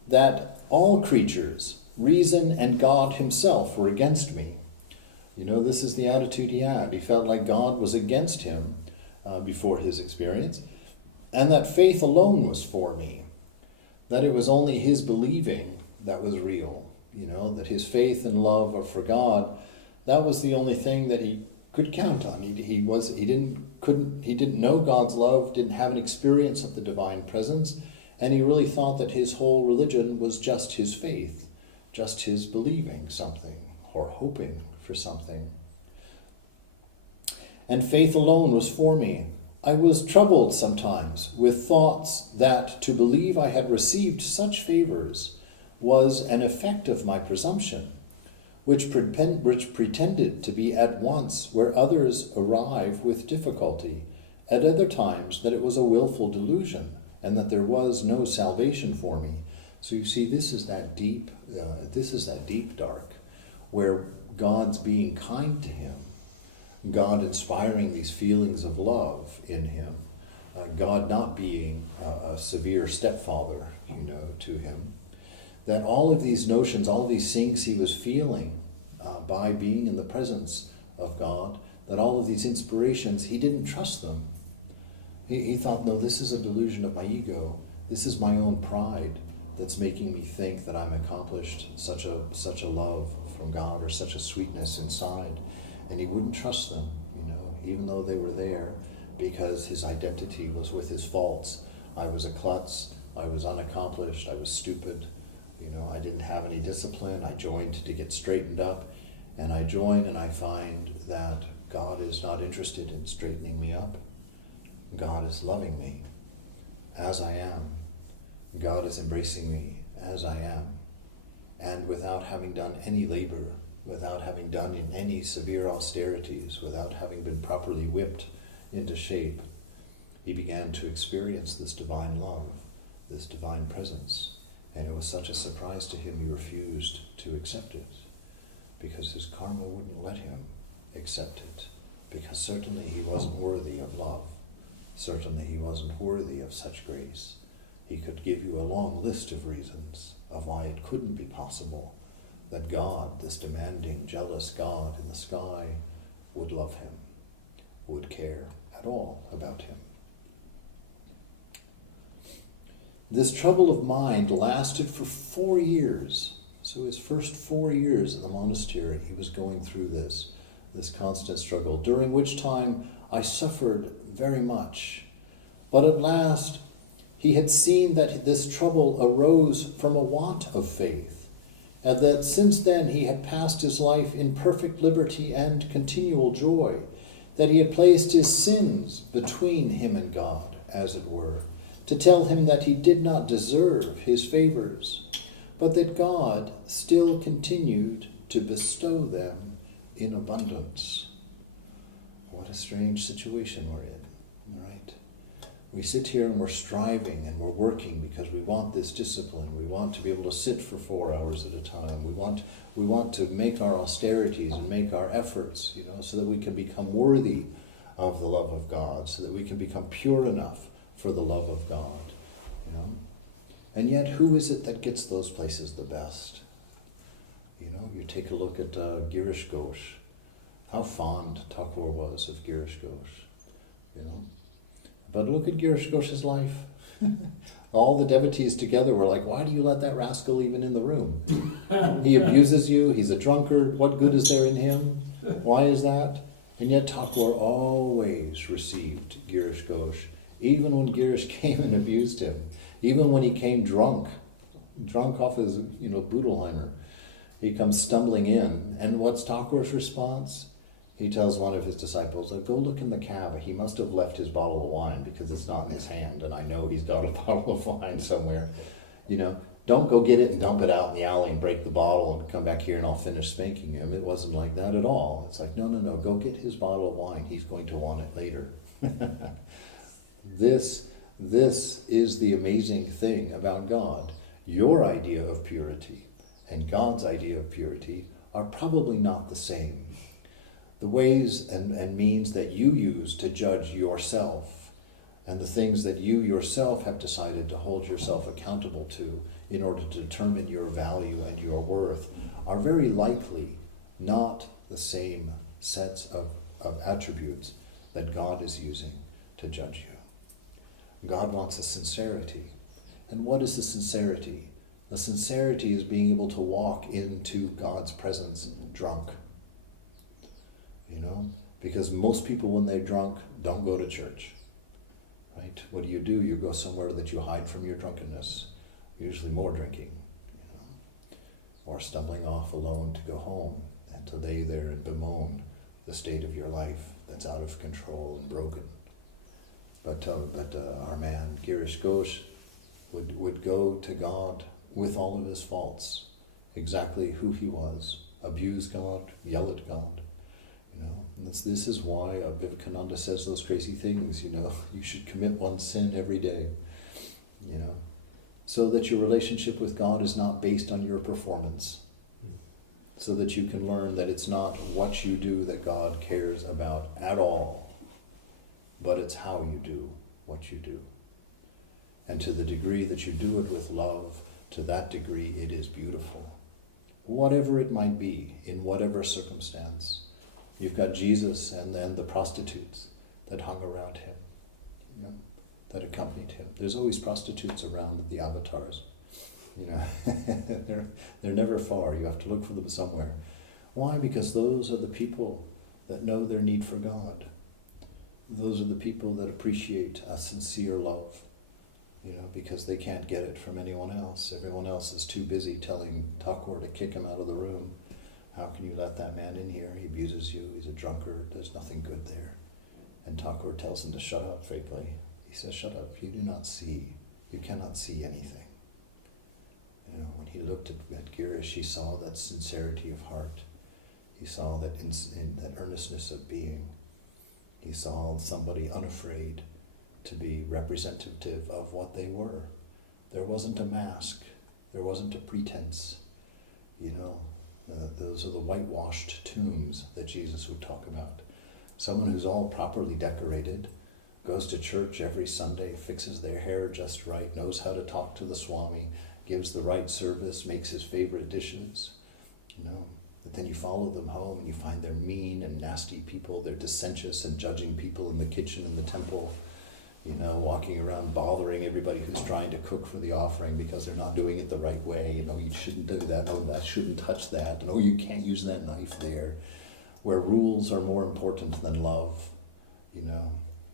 that all creatures, reason and God himself, were against me. This is the attitude he had. He felt like God was against him before his experience, and that faith alone was for me. That it was only his believing that was real. That his faith and love for God, that was the only thing that he could count on. He didn't know God's love, didn't have an experience of the divine presence, and he really thought that his whole religion was just his faith, just his believing something, or hoping for something. And faith alone was for me. I was troubled sometimes with thoughts that to believe I had received such favors was an effect of my presumption, which pretended to be at once where others arrive with difficulty, at other times that it was a willful delusion, and that there was no salvation for me. So you see, this is that deep dark, where God's being kind to him, God inspiring these feelings of love in him, God not being a severe stepfather, to him, that all of these notions, all of these things he was feeling by being in the presence of God, that all of these inspirations, he didn't trust them. He thought, no, this is a delusion of my ego. This is my own pride that's making me think that I'm accomplished such a love from God or such a sweetness inside. And he wouldn't trust them, even though they were there, because his identity was with his faults. I was a klutz, I was unaccomplished, I was stupid, I didn't have any discipline. I joined to get straightened up, and I join and I find that God is not interested in straightening me up. God is loving me as I am. God is embracing me as I am. And without having done any labor, without having done in any severe austerities, without having been properly whipped into shape, he began to experience this divine love, this divine presence. And it was such a surprise to him, he refused to accept it, because his karma wouldn't let him accept it, because certainly he wasn't worthy of love. Certainly he wasn't worthy of such grace. He could give you a long list of reasons of why it couldn't be possible that God, this demanding, jealous God in the sky, would love him, would care at all about him. This trouble of mind lasted for 4 years. So his first 4 years at the monastery, he was going through this constant struggle, during which time I suffered very much. But at last, he had seen that this trouble arose from a want of faith, and that since then he had passed his life in perfect liberty and continual joy, that he had placed his sins between him and God, as it were, to tell him that he did not deserve his favors, but that God still continued to bestow them in abundance. What a strange situation we're in, right? We sit here and we're striving and we're working because we want this discipline. We want to be able to sit for 4 hours at a time. We want to make our austerities and make our efforts, so that we can become worthy of the love of God, so that we can become pure enough for the love of God, And yet, who is it that gets those places the best? You take a look at Girish Ghosh. How fond Thakur was of Girish Ghosh, But look at Girish Ghosh's life. All the devotees together were like, why do you let that rascal even in the room? He abuses you, he's a drunkard, what good is there in him? Why is that? And yet Thakur always received Girish Ghosh, even when Girish came and abused him, even when he came drunk off his, Budelheimer. He comes stumbling in, and what's Thakur's response? He tells one of his disciples, go look in the cab. He must have left his bottle of wine because it's not in his hand, and I know he's got a bottle of wine somewhere. Don't go get it and dump it out in the alley and break the bottle and come back here and I'll finish spanking him. It wasn't like that at all. It's like, no, go get his bottle of wine. He's going to want it later. This is the amazing thing about God. Your idea of purity and God's idea of purity are probably not the same. The ways and means that you use to judge yourself and the things that you yourself have decided to hold yourself accountable to in order to determine your value and your worth are very likely not the same sets of attributes that God is using to judge you. God wants a sincerity. And what is the sincerity? The sincerity is being able to walk into God's presence drunk. Because most people when they're drunk don't go to church, right? What do? You go somewhere that you hide from your drunkenness, usually more drinking, or stumbling off alone to go home. And to lay there and bemoan the state of your life that's out of control and broken. But our man, Girish Ghosh, would go to God with all of his faults, exactly who he was, abuse God, yell at God. And this is why Vivekananda says those crazy things, you should commit one sin every day, so that your relationship with God is not based on your performance, so that you can learn that it's not what you do that God cares about at all, but it's how you do what you do. And to the degree that you do it with love, to that degree it is beautiful. Whatever it might be, in whatever circumstance. You've got Jesus and then the prostitutes that hung around him, that accompanied him. There's always prostitutes around the avatars. They're never far. You have to look for them somewhere. Why? Because those are the people that know their need for God. Those are the people that appreciate a sincere love, because they can't get it from anyone else. Everyone else is too busy telling Thakur to kick him out of the room. How can you let that man in here? He abuses you. He's a drunkard. There's nothing good there. And Thakur tells him to shut up, frankly. He says, shut up. You do not see. You cannot see anything. When he looked at Girish, he saw that sincerity of heart. He saw that that earnestness of being. He saw somebody unafraid to be representative of what they were. There wasn't a mask. There wasn't a pretense. Those are the whitewashed tombs that Jesus would talk about. Someone who's all properly decorated, goes to church every Sunday, fixes their hair just right, knows how to talk to the Swami, gives the right service, makes his favorite dishes. But then you follow them home and you find they're mean and nasty people. They're dissentious and judging people in the kitchen in the temple. Walking around bothering everybody who's trying to cook for the offering because they're not doing it the right way. You shouldn't do that. No, that shouldn't touch that. No, you can't use that knife there. Where rules are more important than love.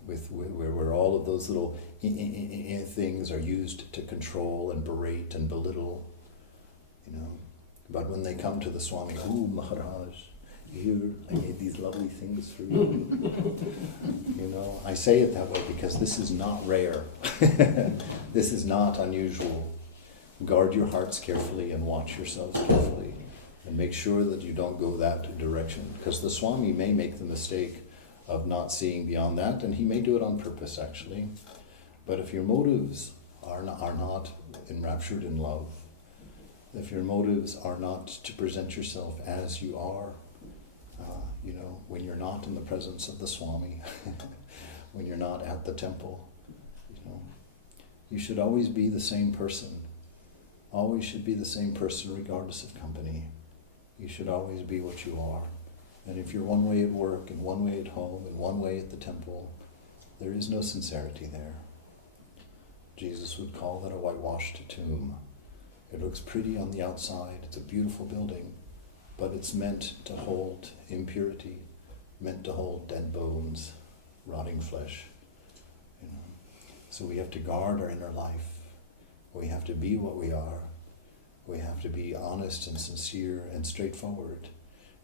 Where all of those little things are used to control and berate and belittle. But when they come to the Swami, oh Maharaj, here, I made these lovely things for you. I say it that way because this is not rare. This is not unusual. Guard your hearts carefully and watch yourselves carefully. And make sure that you don't go that direction. Because the Swami may make the mistake of not seeing beyond that, and he may do it on purpose, actually. But if your motives are not enraptured in love, if your motives are not to present yourself as you are, when you're not in the presence of the Swami, when you're not at the temple, you should always be the same person. Always should be the same person regardless of company. You should always be what you are. And if you're one way at work and one way at home and one way at the temple, there is no sincerity there. Jesus would call that a whitewashed tomb. It looks pretty on the outside. It's a beautiful building. But it's meant to hold impurity, meant to hold dead bones, rotting flesh. So we have to guard our inner life. We have to be what we are. We have to be honest and sincere and straightforward.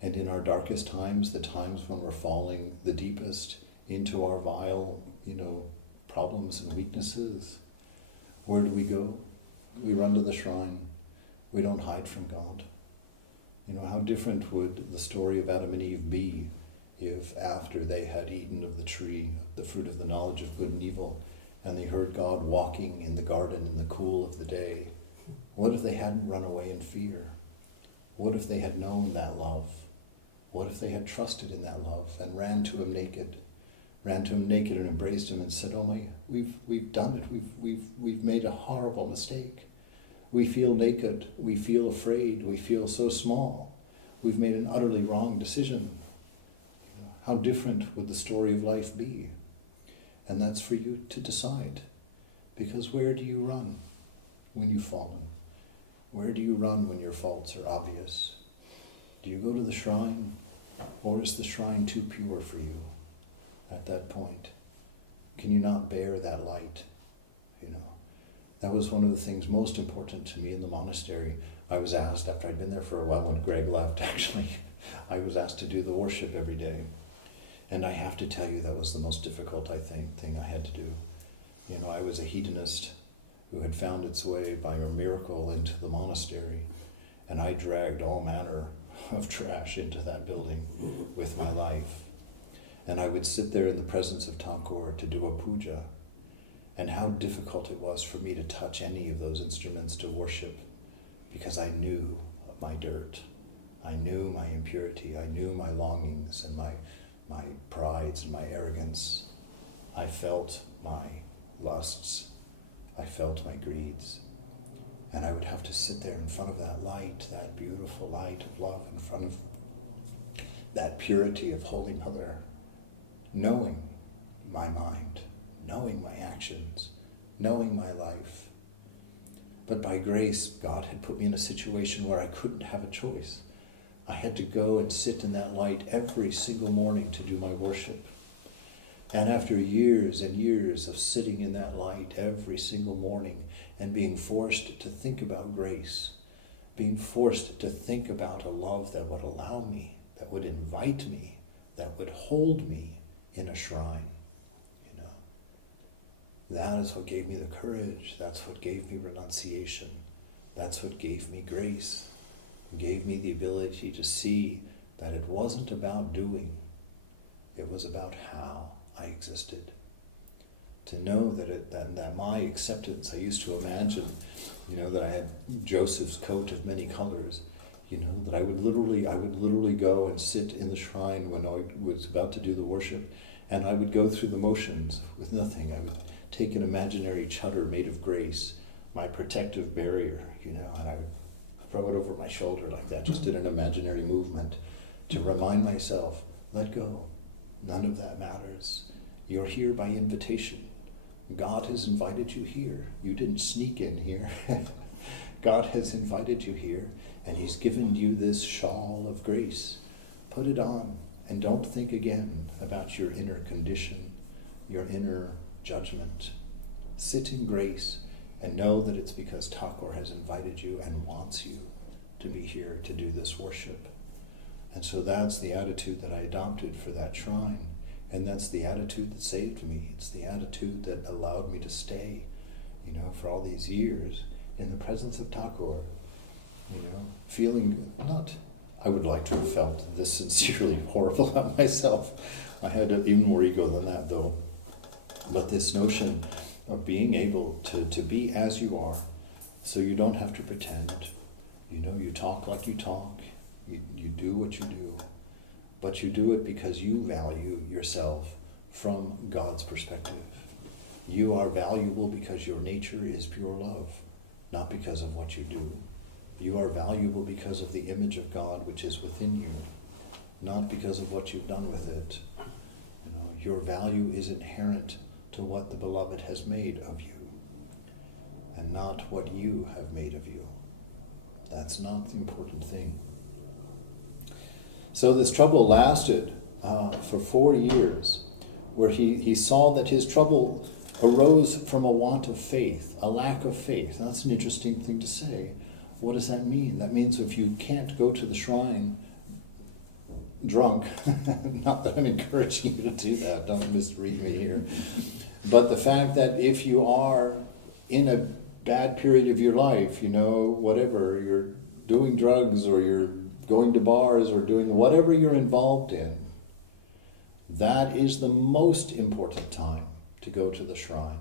And in our darkest times, the times when we're falling the deepest into our vile, problems and weaknesses, where do we go? We run to the shrine. We don't hide from God. How different would the story of Adam and Eve be if after they had eaten of the tree, the fruit of the knowledge of good and evil, and they heard God walking in the garden in the cool of the day? What if they hadn't run away in fear? What if they had known that love? What if they had trusted in that love and ran to him naked and embraced him and said, "Oh my, we've done it. We've made a horrible mistake. We feel naked. We feel afraid. We feel so small. We've made an utterly wrong decision." How different would the story of life be? And that's for you to decide. Because where do you run when you've fallen? Where do you run when your faults are obvious? Do you go to the shrine, or is the shrine too pure for you at that point? Can you not bear that light? That was one of the things most important to me in the monastery. I was asked after I'd been there for a while, when Greg left actually, I was asked to do the worship every day. And I have to tell you, that was the most difficult, I think, thing I had to do. You know, I was a hedonist who had found its way by a miracle into the monastery, and I dragged all manner of trash into that building with my life. And I would sit there in the presence of Thakur to do a puja, and how difficult it was for me to touch any of those instruments to worship, because I knew my dirt. I knew my impurity. I knew my longings and my prides and my arrogance. I felt my lusts. I felt my greeds. And I would have to sit there in front of that light, that beautiful light of love, in front of that purity of Holy Mother, knowing my mind, knowing my actions, knowing my life. But by grace, God had put me in a situation where I couldn't have a choice. I had to go and sit in that light every single morning to do my worship. And after years and years of sitting in that light every single morning and being forced to think about grace, being forced to think about a love that would allow me, that would invite me, that would hold me in a shrine, you know, that is what gave me the courage. That's what gave me renunciation. That's what gave me grace. Gave me the ability to see that it wasn't about doing, it was about how I existed. To know that my acceptance, I used to imagine, you know, that I had Joseph's coat of many colors, you know, that I would literally go and sit in the shrine when I was about to do the worship, and I would go through the motions with nothing. I would take an imaginary chadar made of grace, my protective barrier, you know, and I would throw it over my shoulder like that, just in an imaginary movement, to remind myself, let go. None of that matters. You're here by invitation. God has invited you here. You didn't sneak in here. God has invited you here, and He's given you this shawl of grace. Put it on, and don't think again about your inner condition, your inner judgment. Sit in grace, and know that it's because Thakur has invited you and wants you to be here to do this worship. And so that's the attitude that I adopted for that shrine. And that's the attitude that saved me. It's the attitude that allowed me to stay, you know, for all these years in the presence of Thakur, you know, feeling not, I would like to have felt this sincerely horrible about myself. I had even more ego than that, though. But this notion of being able to be as you are, so you don't have to pretend. You know, you talk like you talk, you do what you do, but you do it because you value yourself from God's perspective. You are valuable because your nature is pure love, not because of what you do. You are valuable because of the image of God which is within you, not because of what you've done with it. You know, your value is inherent to what the Beloved has made of you, and not what you have made of you. That's not the important thing. So this trouble lasted for 4 years, where he saw that his trouble arose from a want of faith, a lack of faith. That's an interesting thing to say. What does that mean? That means if you can't go to the shrine drunk, not that I'm encouraging you to do that, don't misread me here, but the fact that if you are in a bad period of your life, you know, whatever, you're doing drugs or you're going to bars or doing whatever you're involved in, that is the most important time to go to the shrine.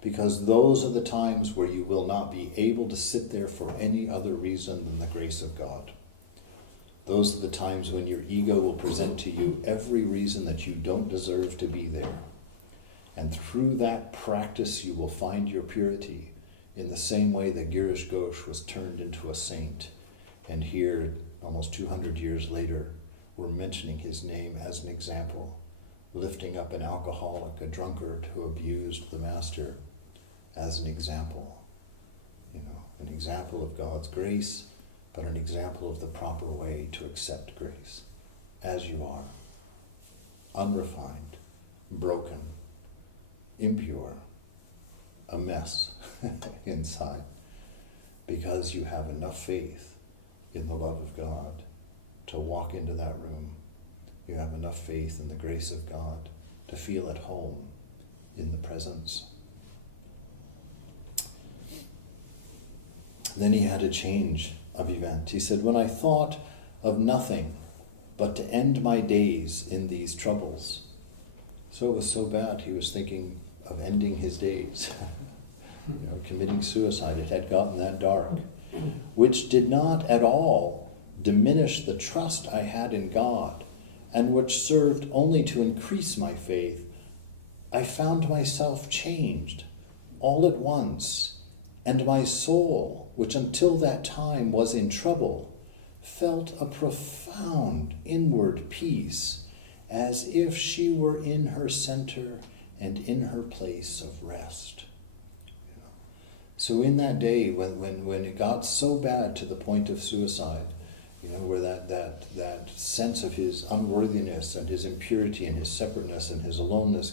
Because those are the times where you will not be able to sit there for any other reason than the grace of God. Those are the times when your ego will present to you every reason that you don't deserve to be there. And through that practice you will find your purity, in the same way that Girish Ghosh was turned into a saint. And here, almost 200 years later, we're mentioning his name as an example, lifting up an alcoholic, a drunkard who abused the Master, as an example. You know, an example of God's grace, but an example of the proper way to accept grace, as you are, unrefined, broken, impure, a mess inside, because you have enough faith in the love of God to walk into that room. You have enough faith in the grace of God to feel at home in the presence. Then he had a change of event. He said, when I thought of nothing but to end my days in these troubles. So it was so bad, he was thinking of ending his days, committing suicide. It had gotten that dark, which did not at all diminish the trust I had in God, and which served only to increase my faith. I found myself changed all at once, and my soul, which until that time was in trouble, felt a profound inward peace, as if she were in her center and in her place of rest. So in that day, when it got so bad to the point of suicide, where that sense of his unworthiness and his impurity and his separateness and his aloneness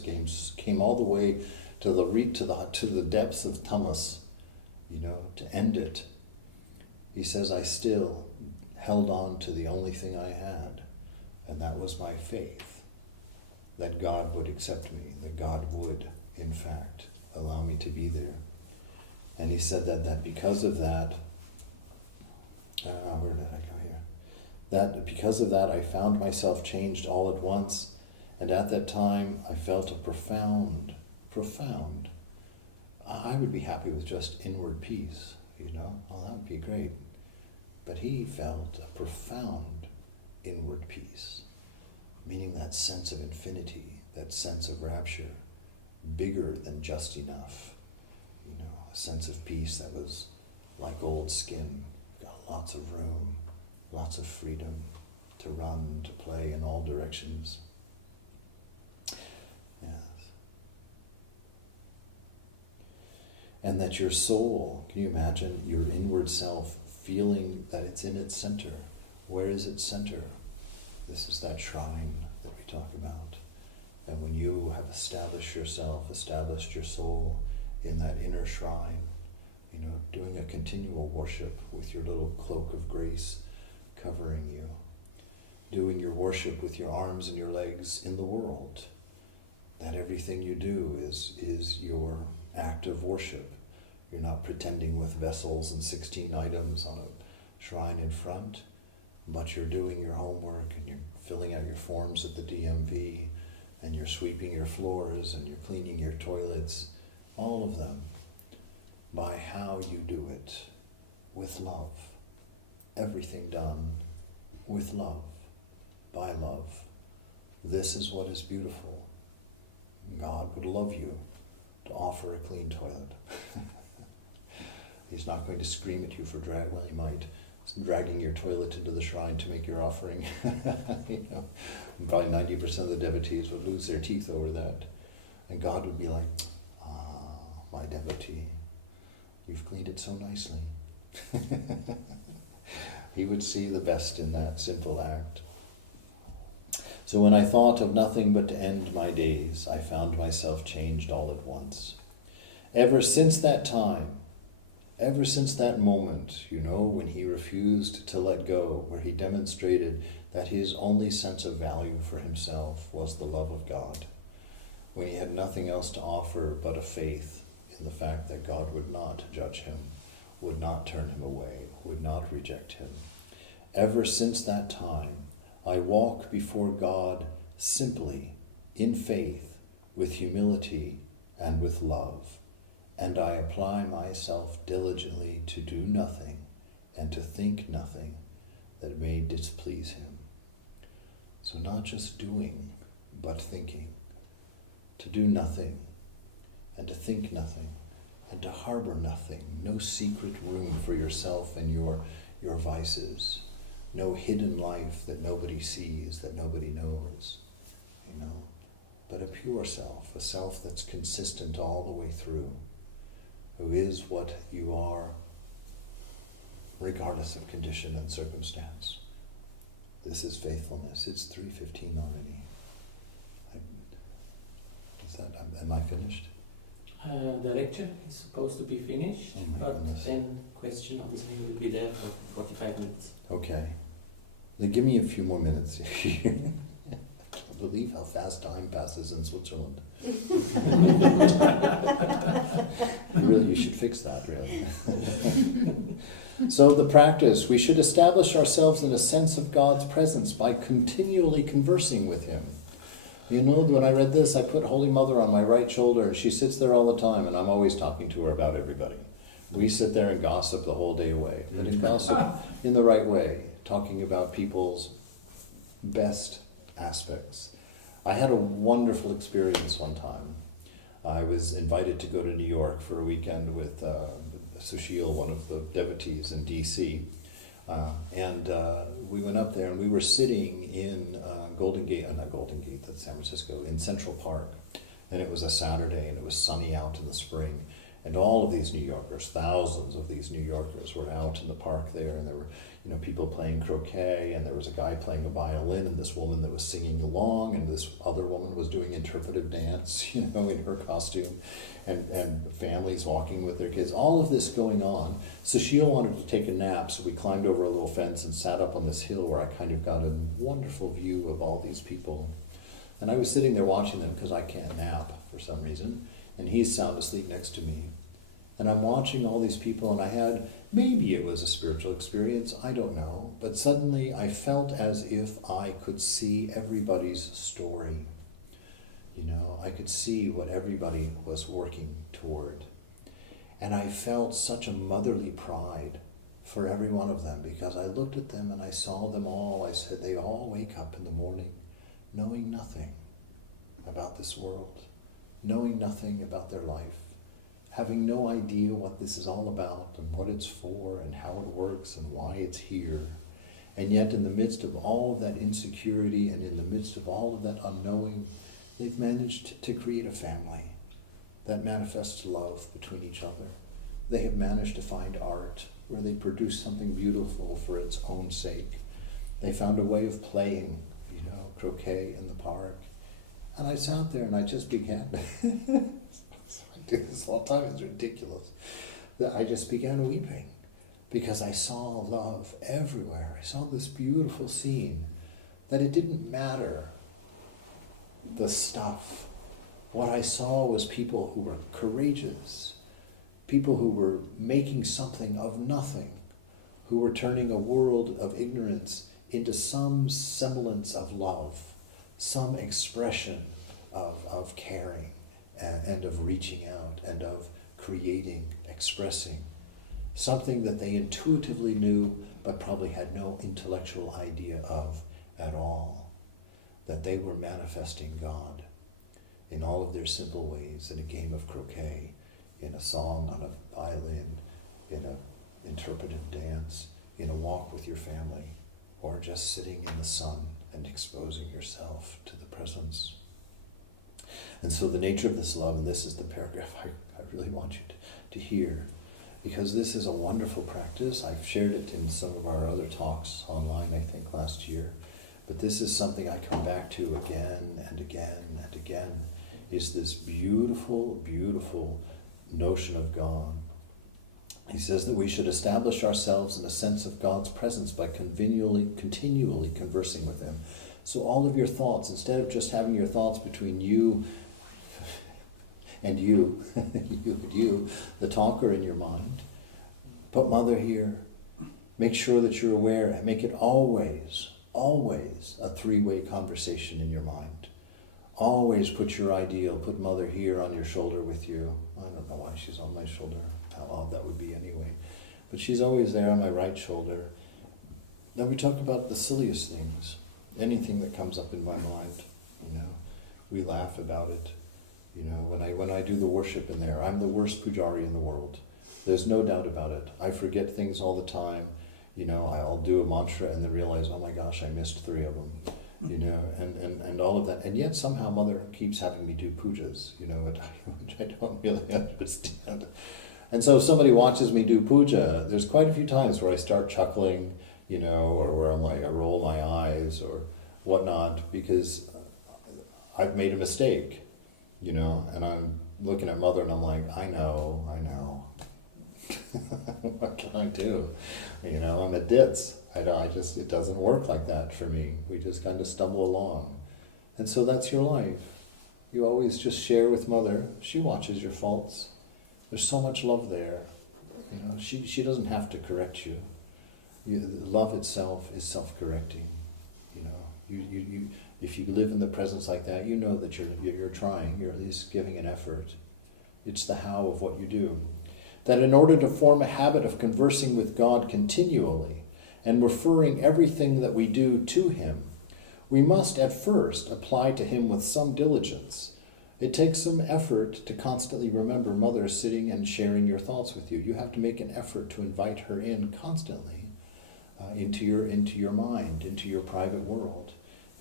came all the way to the depths of tamas, to end it. He says, I still held on to the only thing I had, and that was my faith that God would accept me, that God would, in fact, allow me to be there. And he said that because of that, where did I go here? That because of that, I found myself changed all at once, and at that time I felt a profound, I would be happy with just inward peace, oh, that would be great. But he felt a profound inward peace, meaning that sense of infinity, that sense of rapture, bigger than just enough, a sense of peace that was like old skin, got lots of room, lots of freedom to run, to play in all directions. Yes. And that your soul, can you imagine your inward self feeling that it's in its center? Where is its center? This is that shrine that we talk about. And when you have established yourself, established your soul in that inner shrine, doing a continual worship with your little cloak of grace covering you, doing your worship with your arms and your legs in the world, that everything you do is your act of worship. You're not pretending with vessels and 16 items on a shrine in front, but you're doing your homework and you're filling out your forms at the DMV, and you're sweeping your floors and you're cleaning your toilets, all of them, by how you do it, with love. Everything done with love, by love. This is what is beautiful. God would love you to offer a clean toilet. He's not going to scream at you for he might. Dragging your toilet into the shrine to make your offering. Probably 90% of the devotees would lose their teeth over that. And God would be like, my devotee, you've cleaned it so nicely. He would see the best in that simple act. So when I thought of nothing but to end my days, I found myself changed all at once. Ever since that time, ever since that moment, when he refused to let go, where he demonstrated that his only sense of value for himself was the love of God, when he had nothing else to offer but a faith in the fact that God would not judge him, would not turn him away, would not reject him. Ever since that time, I walk before God simply, in faith, with humility, and with love. And I apply myself diligently to do nothing and to think nothing that may displease him. So not just doing, but thinking. To do nothing and to think nothing and to harbor nothing. No secret room for yourself and your vices. No hidden life that nobody sees, that nobody knows. But a pure self, a self that's consistent all the way through, who is what you are, regardless of condition and circumstance. This is faithfulness. It's 3:15 already. Am I finished? The lecture is supposed to be finished, but then question obviously will be there for 45 minutes. Okay. Then give me a few more minutes. I can't believe how fast time passes in Switzerland. Really, you should fix that, really. So the practice, we should establish ourselves in a sense of God's presence by continually conversing with Him. You know, when I read this, I put Holy Mother on my right shoulder, and she sits there all the time, and I'm always talking to her about everybody. We sit there and gossip the whole day away, but in gossip in the right way, talking about people's best aspects. I had a wonderful experience one time. I was invited to go to New York for a weekend with Sushil, one of the devotees in D.C., and we went up there and we were sitting in that's San Francisco, in Central Park, and it was a Saturday and it was sunny out in the spring, and all of these New Yorkers, thousands of these New Yorkers were out in the park there, and there were people playing croquet, and there was a guy playing a violin, and this woman that was singing along, and this other woman was doing interpretive dance, in her costume, and families walking with their kids, all of this going on. Sushil wanted to take a nap, so we climbed over a little fence and sat up on this hill where I kind of got a wonderful view of all these people. And I was sitting there watching them because I can't nap for some reason, and he's sound asleep next to me. And I'm watching all these people, and I had, maybe it was a spiritual experience, I don't know, but suddenly I felt as if I could see everybody's story. I could see what everybody was working toward. And I felt such a motherly pride for every one of them, because I looked at them and I saw them all. I said, they all wake up in the morning knowing nothing about this world, knowing nothing about their life, having no idea what this is all about and what it's for and how it works and why it's here. And yet in the midst of all of that insecurity and in the midst of all of that unknowing, they've managed to create a family that manifests love between each other. They have managed to find art where they produce something beautiful for its own sake. They found a way of playing, croquet in the park. And I sat there and I just began, I do this all the time, it's ridiculous. I just began weeping because I saw love everywhere. I saw this beautiful scene that it didn't matter the stuff. What I saw was people who were courageous, people who were making something of nothing, who were turning a world of ignorance into some semblance of love, some expression of caring and of reaching out and of creating, expressing, something that they intuitively knew but probably had no intellectual idea of at all, that they were manifesting God in all of their simple ways, in a game of croquet, in a song on a violin, in an interpretive dance, in a walk with your family, or just sitting in the sun and exposing yourself to the presence. And so the nature of this love, and this is the paragraph I really want you to hear, because this is a wonderful practice. I've shared it in some of our other talks online, I think, last year. But this is something I come back to again and again and again, is this beautiful, beautiful notion of God. He says that we should establish ourselves in a sense of God's presence by continually conversing with Him. So all of your thoughts, instead of just having your thoughts between you and you, you, the talker in your mind, put Mother here. Make sure that you're aware and make it always a three-way conversation in your mind. Always put your ideal, put Mother here on your shoulder with you. I don't know why she's on my shoulder, how odd that would be anyway. But she's always there on my right shoulder. Then we talk about the silliest things, anything that comes up in my mind, We laugh about it. When I do the worship in there, I'm the worst pujari in the world. There's no doubt about it. I forget things all the time. I'll do a mantra and then realize, oh my gosh, I missed 3 of them. And all of that. And yet somehow Mother keeps having me do pujas, which I don't really understand. And so if somebody watches me do puja, there's quite a few times where I start chuckling, or where I'm like, I roll my eyes or whatnot, because I've made a mistake, and I'm looking at Mother and I'm like, I know. What can I do? I'm a ditz. It doesn't work like that for me. We just kind of stumble along. And so that's your life. You always just share with Mother. She watches your faults. There's so much love there. She doesn't have to correct you. Love itself is self-correcting. You if you live in the presence like that, you know that you're trying. You're at least giving an effort. It's the how of what you do. That in order to form a habit of conversing with God continually and referring everything that we do to Him, we must at first apply to Him with some diligence. It takes some effort to constantly remember Mother sitting and sharing your thoughts with you. You have to make an effort to invite her in constantly into your mind, into your private world,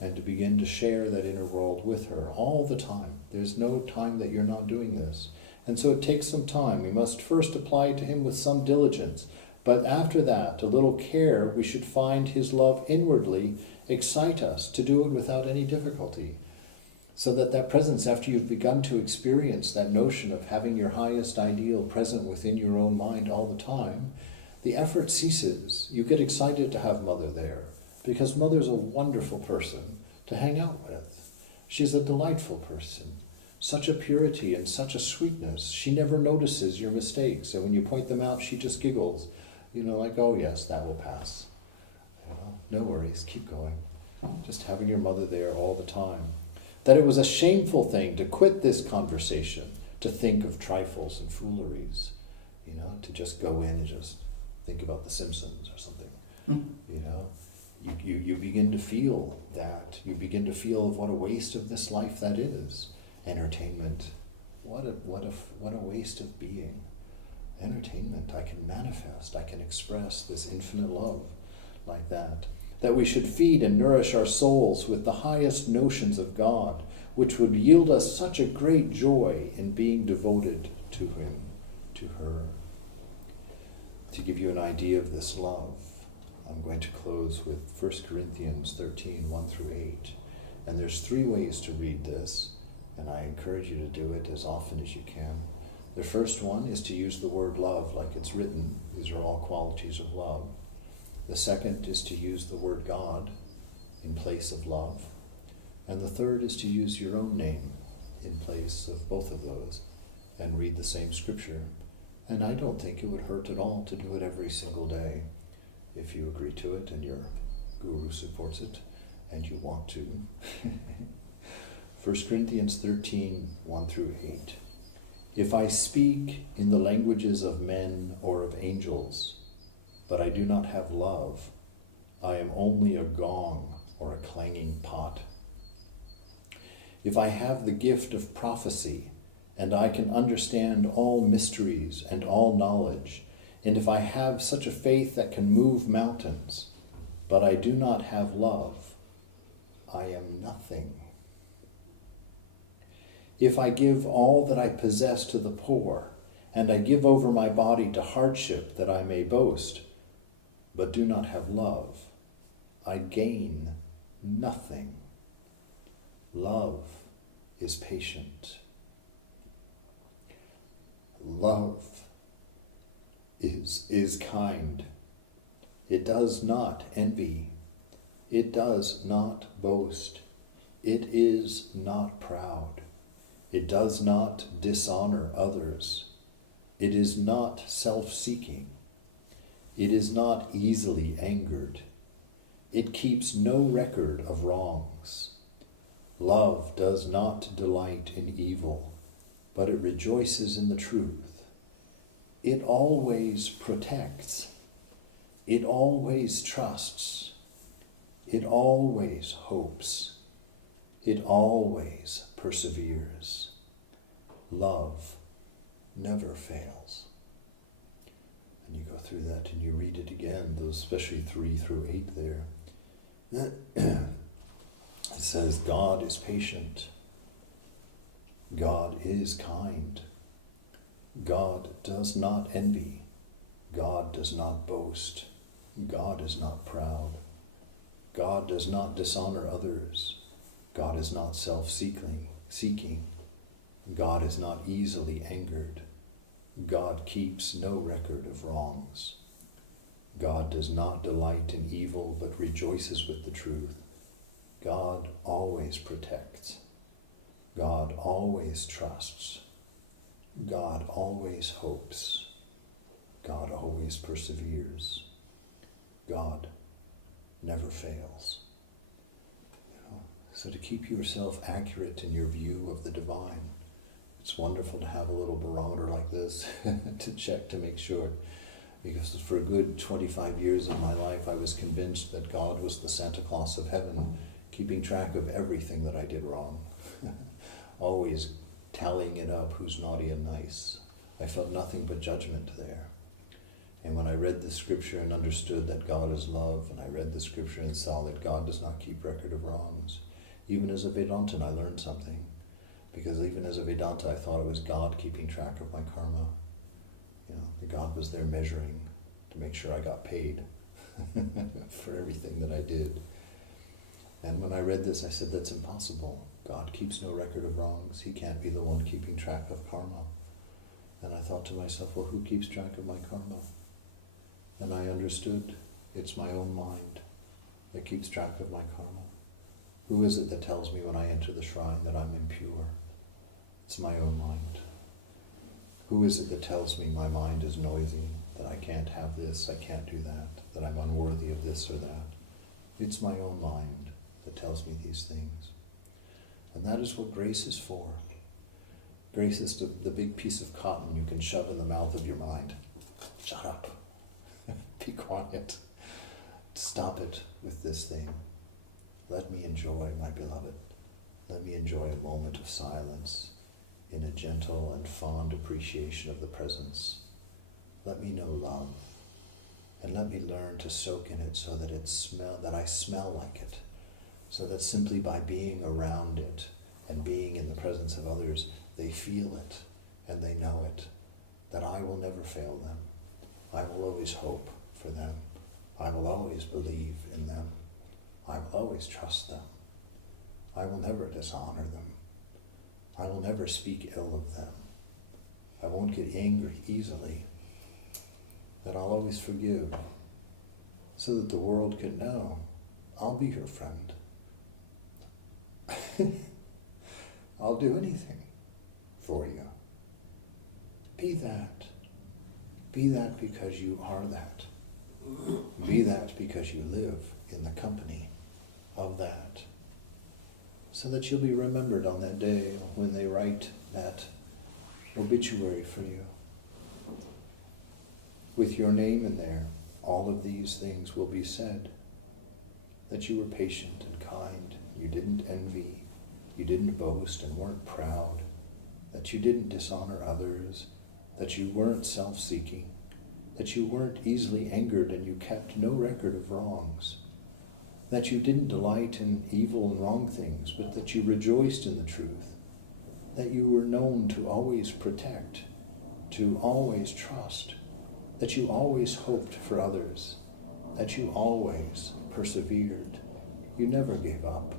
and to begin to share that inner world with her all the time. There's no time that you're not doing this. And so it takes some time. We must first apply to Him with some diligence. But after that, a little care, we should find His love inwardly excite us to do it without any difficulty. So that presence, after you've begun to experience that notion of having your highest ideal present within your own mind all the time, the effort ceases. You get excited to have Mother there, because Mother's a wonderful person to hang out with. She's a delightful person. Such a purity and such a sweetness. She never notices your mistakes. And when you point them out, she just giggles. Like, oh yes, that will pass. No worries, keep going. Just having your Mother there all the time. That it was a shameful thing to quit this conversation, to think of trifles and fooleries, to just go in and just think about The Simpsons or something. You begin to feel that. You begin to feel of what a waste of this life that is. Entertainment. What a waste of being. Entertainment. I can manifest, I can express this infinite love like that. That we should feed and nourish our souls with the highest notions of God, which would yield us such a great joy in being devoted to Him, to her. To give you an idea of this love, I'm going to close with 1 Corinthians 13, 1 through 8. And there's 3 ways to read this, and I encourage you to do it as often as you can. The first one is to use the word love like it's written. These are all qualities of love. The second is to use the word God in place of love. And the third is to use your own name in place of both of those and read the same scripture. And I don't think it would hurt at all to do it every single day if you agree to it and your guru supports it and you want to. 1 Corinthians 13, 1 through 8. If I speak in the languages of men or of angels, but I do not have love, I am only a gong or a clanging pot. If I have the gift of prophecy, and I can understand all mysteries and all knowledge, and if I have such a faith that can move mountains, but I do not have love, I am nothing. If I give all that I possess to the poor, and I give over my body to hardship that I may boast, but do not have love, I gain nothing. Love is patient. Love is kind. It does not envy. It does not boast. It is not proud. It does not dishonor others. It is not self-seeking. It is not easily angered. It keeps no record of wrongs. Love does not delight in evil, but it rejoices in the truth. It always protects. It always trusts. It always hopes. It always perseveres. Love never fails. And you go through that and you read it again, those especially 3 through 8 there. It says, God is patient. God is kind. God does not envy. God does not boast. God is not proud. God does not dishonor others. God is not self-seeking. God is not easily angered. God keeps no record of wrongs. God does not delight in evil, but rejoices with the truth. God always protects. God always trusts. God always hopes. God always perseveres. God never fails. So to keep yourself accurate in your view of the divine, it's wonderful to have a little barometer like this to check to make sure. Because for a good 25 years of my life, I was convinced that God was the Santa Claus of heaven, keeping track of everything that I did wrong. Always tallying it up, who's naughty and nice. I felt nothing but judgment there. And when I read the scripture and understood that God is love, and I read the scripture and saw that God does not keep record of wrongs, even as a Vedantin I learned something. Because even as a Vedanta I thought it was God keeping track of my karma. The God was there measuring to make sure I got paid for everything that I did. And when I read this, I said, that's impossible. God keeps no record of wrongs. He can't be the one keeping track of karma. And I thought to myself, well, who keeps track of my karma? And I understood it's my own mind that keeps track of my karma. Who is it that tells me when I enter the shrine that I'm impure? It's my own mind. Who is it that tells me my mind is noisy, that I can't have this, I can't do that I'm unworthy of this or that? It's my own mind that tells me these things. And that is what grace is for. Grace is the big piece of cotton you can shove in the mouth of your mind. Shut up. Be quiet. Stop it with this thing. Let me enjoy my beloved. Let me enjoy a moment of silence in a gentle and fond appreciation of the presence. Let me know love, and let me learn to soak in it so that I smell like it, so that simply by being around it and being in the presence of others, they feel it and they know it, that I will never fail them. I will always hope for them. I will always believe in them. I will always trust them. I will never dishonor them. I will never speak ill of them. I won't get angry easily. That I'll always forgive, so that the world can know I'll be your friend. I'll do anything for you. Be that. Be that because you are that. Be that because you live in the company of that. So that you'll be remembered on that day when they write that obituary for you. With your name in there, all of these things will be said. That you were patient and kind, you didn't envy, you didn't boast and weren't proud, that you didn't dishonor others, that you weren't self-seeking, that you weren't easily angered and you kept no record of wrongs, that you didn't delight in evil and wrong things, but that you rejoiced in the truth, that you were known to always protect, to always trust, that you always hoped for others, that you always persevered, you never gave up.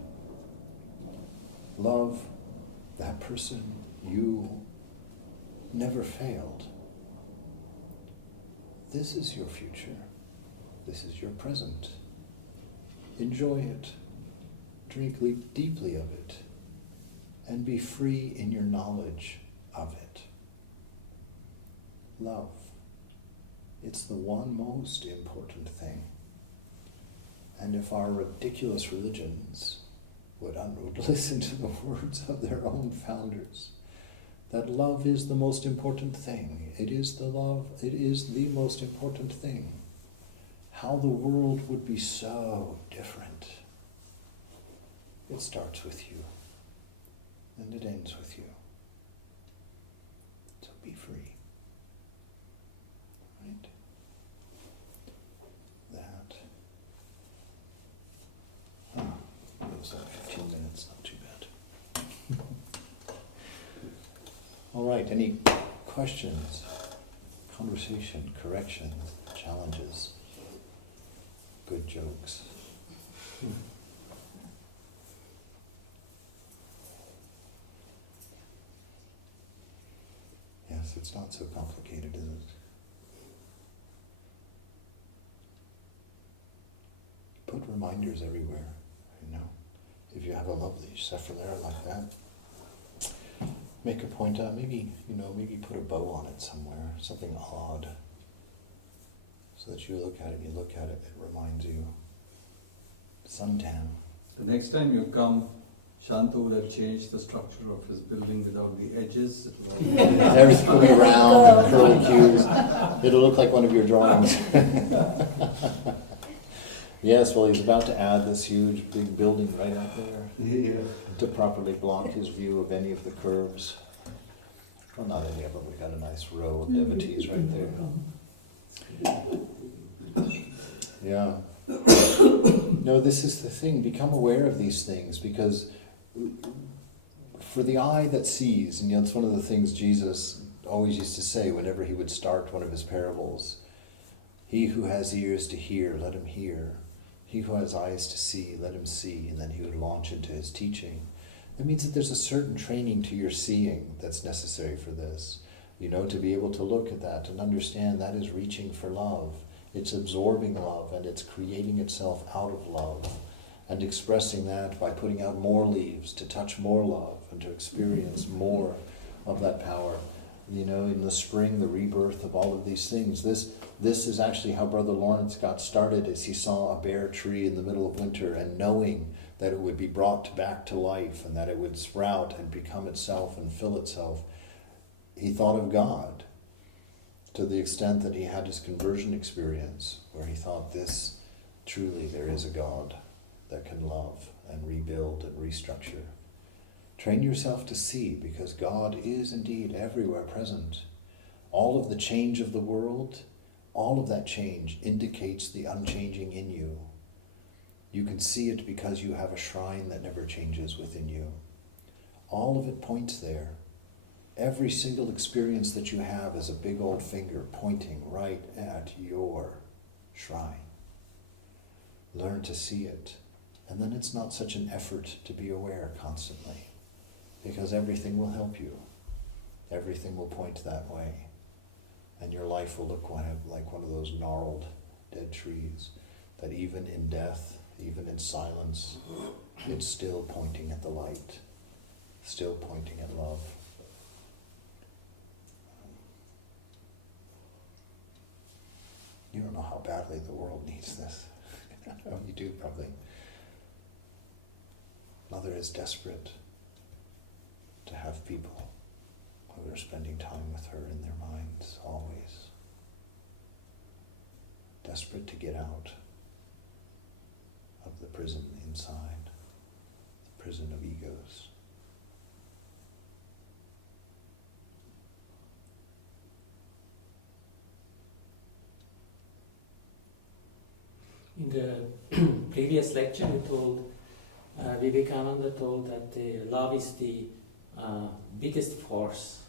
Love that person, you never failed. This is your future. This is your present. Enjoy it. Drink deeply of it. And be free in your knowledge of it. Love. It's the one most important thing. And if our ridiculous religions would listen to the words of their own founders, that love is the most important thing. It is the most important thing. How the world would be so different. It starts with you, and it ends with you. So be free. Right? That. It was 15 minutes, not too bad. All right, any questions, conversation, corrections, challenges, good jokes? Yes. Yes, it's not so complicated, is it? Put reminders everywhere, If you have a lovely sephirlera like that, make a point out, maybe put a bow on it somewhere, something odd, so that you look at it, it reminds you. Suntan. The next time you come, Shanta would have changed the structure of his building without the edges. Everything will be round and curlicues. It'll look like one of your drawings. Yes, well, he's about to add this huge, big building right out there to properly block his view of any of the curves. Well, not any of them. We've got a nice row of devotees right there. Yeah. No, this is the thing. Become aware of these things, because for the eye that sees, and it's one of the things Jesus always used to say whenever he would start one of his parables, he who has ears to hear, let him hear. He who has eyes to see, let him see. And then he would launch into his teaching. That means that there's a certain training to your seeing that's necessary for this. To be able to look at that and understand that is reaching for love. It's absorbing love, and it's creating itself out of love, and expressing that by putting out more leaves to touch more love and to experience more of that power. In the spring, the rebirth of all of these things. This is actually how Brother Lawrence got started, as he saw a bare tree in the middle of winter, and knowing that it would be brought back to life and that it would sprout and become itself and fill itself, he thought of God, to the extent that he had his conversion experience, where he thought truly there is a God that can love and rebuild and restructure. Train yourself to see, because God is indeed everywhere present. All of the change of the world, all of that change indicates the unchanging in you. You can see it because you have a shrine that never changes within you. All of it points there. Every single experience that you have is a big old finger pointing right at your shrine. Learn to see it. And then it's not such an effort to be aware constantly, because everything will help you. Everything will point that way. And your life will look like one of those gnarled, dead trees that even in death, even in silence, it's still pointing at the light, still pointing at love. You don't know how badly the world needs this. Oh, you do, probably. Mother is desperate to have people who are spending time with her in their minds, always. Desperate to get out of the prison inside, the prison of egos. In the previous lecture, Vivekananda told that love is the biggest force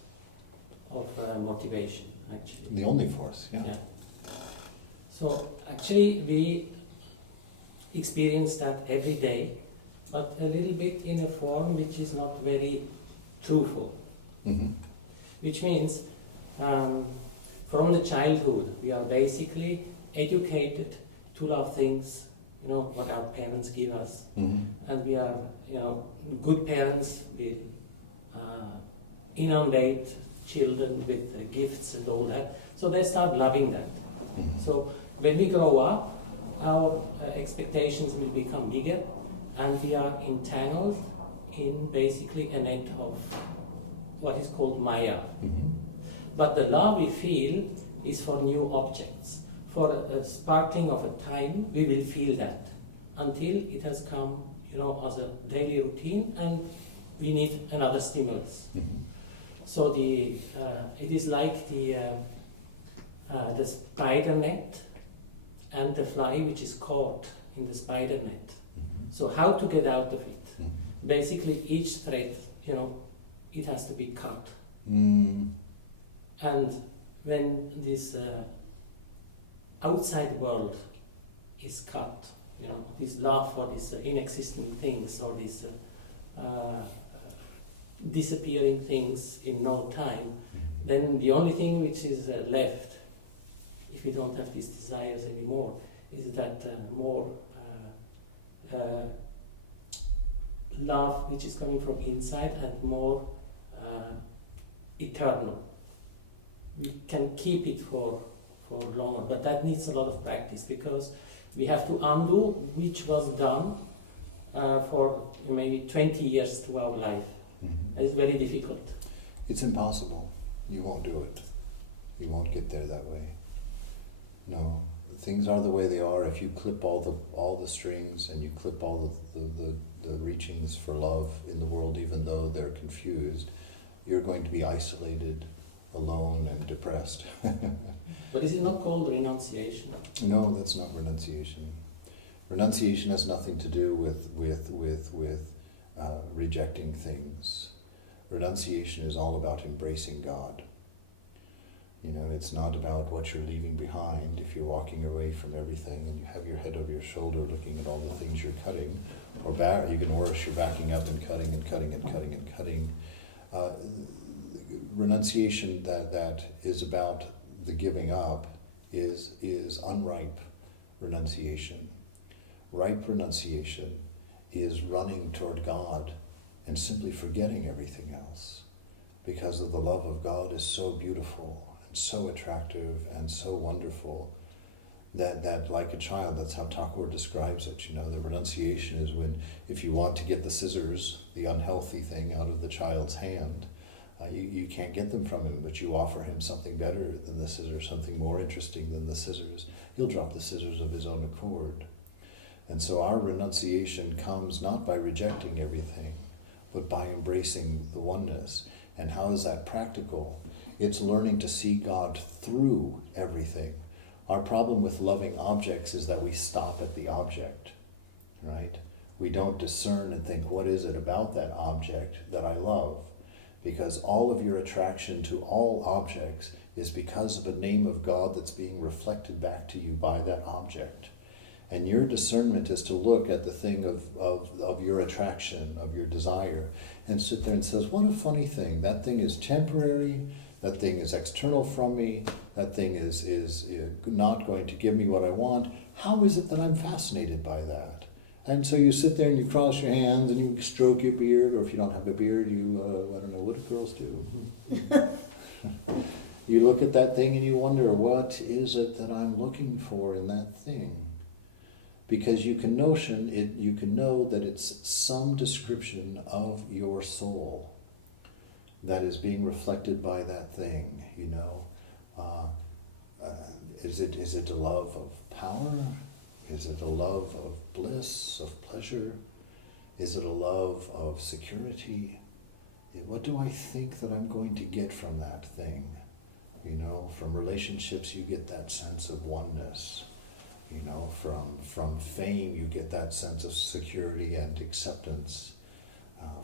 of motivation, actually. The only force, yeah. So actually we experience that every day, but a little bit in a form which is not very truthful. Mm-hmm. Which means from the childhood we are basically educated to love things, what our parents give us. Mm-hmm. And we are, good parents. We inundate children with gifts and all that. So they start loving that. Mm-hmm. So when we grow up, our expectations will become bigger, and we are entangled in basically a net of what is called Maya. Mm-hmm. But the love we feel is for new objects. For a sparkling of a time, we will feel that until it has come, as a daily routine, and we need another stimulus. Mm-hmm. So it is like the spider net and the fly which is caught in the spider net. Mm-hmm. So how to get out of it? Mm-hmm. Basically, each thread, it has to be cut. Mm. And when this outside world is cut, this love for these inexistent things, or these disappearing things in no time, then the only thing which is left, if we don't have these desires anymore, is that more love which is coming from inside and more eternal. We can keep it for longer, but that needs a lot of practice, because we have to undo which was done for maybe 20 years to our life. Mm-hmm. It's very difficult. It's impossible. You won't do it. You won't get there that way. No, things are the way they are. If you clip all the strings and you clip all the reachings for love in the world, even though they're confused, you're going to be isolated, alone, and depressed. But is it not called renunciation? No, that's not renunciation. Renunciation has nothing to do with rejecting things. Renunciation is all about embracing God. You know, it's not about what you're leaving behind. If you're walking away from everything and you have your head over your shoulder looking at all the things you're cutting, or even worse, you're backing up and cutting and cutting and cutting and cutting. Renunciation that is about the giving up is unripe renunciation. Ripe renunciation is running toward God and simply forgetting everything else, because of the love of God is so beautiful and so attractive and so wonderful that like a child, that's how Thakur describes it. You know, the renunciation is when, if you want to get the scissors, the unhealthy thing, out of the child's hand, you can't get them from him, but you offer him something better than the scissors, something more interesting than the scissors. He'll drop the scissors of his own accord. And so our renunciation comes not by rejecting everything, but by embracing the oneness. And how is that practical? It's learning to see God through everything. Our problem with loving objects is that we stop at the object, right? We don't discern and think, what is it about that object that I love? Because all of your attraction to all objects is because of a name of God that's being reflected back to you by that object. And your discernment is to look at the thing of your attraction, of your desire, and sit there and says, what a funny thing. That thing is temporary, that thing is external from me, that thing is not going to give me what I want. How is it that I'm fascinated by that? And so you sit there and you cross your hands and you stroke your beard, or if you don't have a beard, you, I don't know, what do girls do? You look at that thing and you wonder, what is it that I'm looking for in that thing? Because you can know that it's some description of your soul that is being reflected by that thing, you know. Is it a love of power? Is it a love of bliss, of pleasure? Is it a love of security? What do I think that I'm going to get from that thing? You know, from relationships you get that sense of oneness. You know, from fame you get that sense of security and acceptance.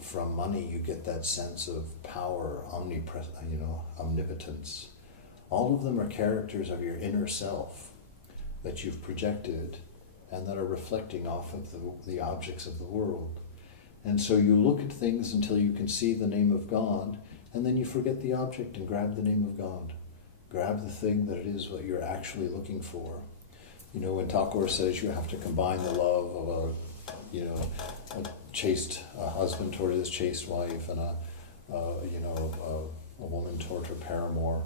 From money you get that sense of power, omnipotence. All of them are characters of your inner self that you've projected and that are reflecting off of the objects of the world. And so you look at things until you can see the name of God, and then you forget the object and grab the name of God. Grab the thing that it is what you're actually looking for. You know, when Thakur says you have to combine the love of a chaste husband toward his chaste wife, and a woman toward her paramour,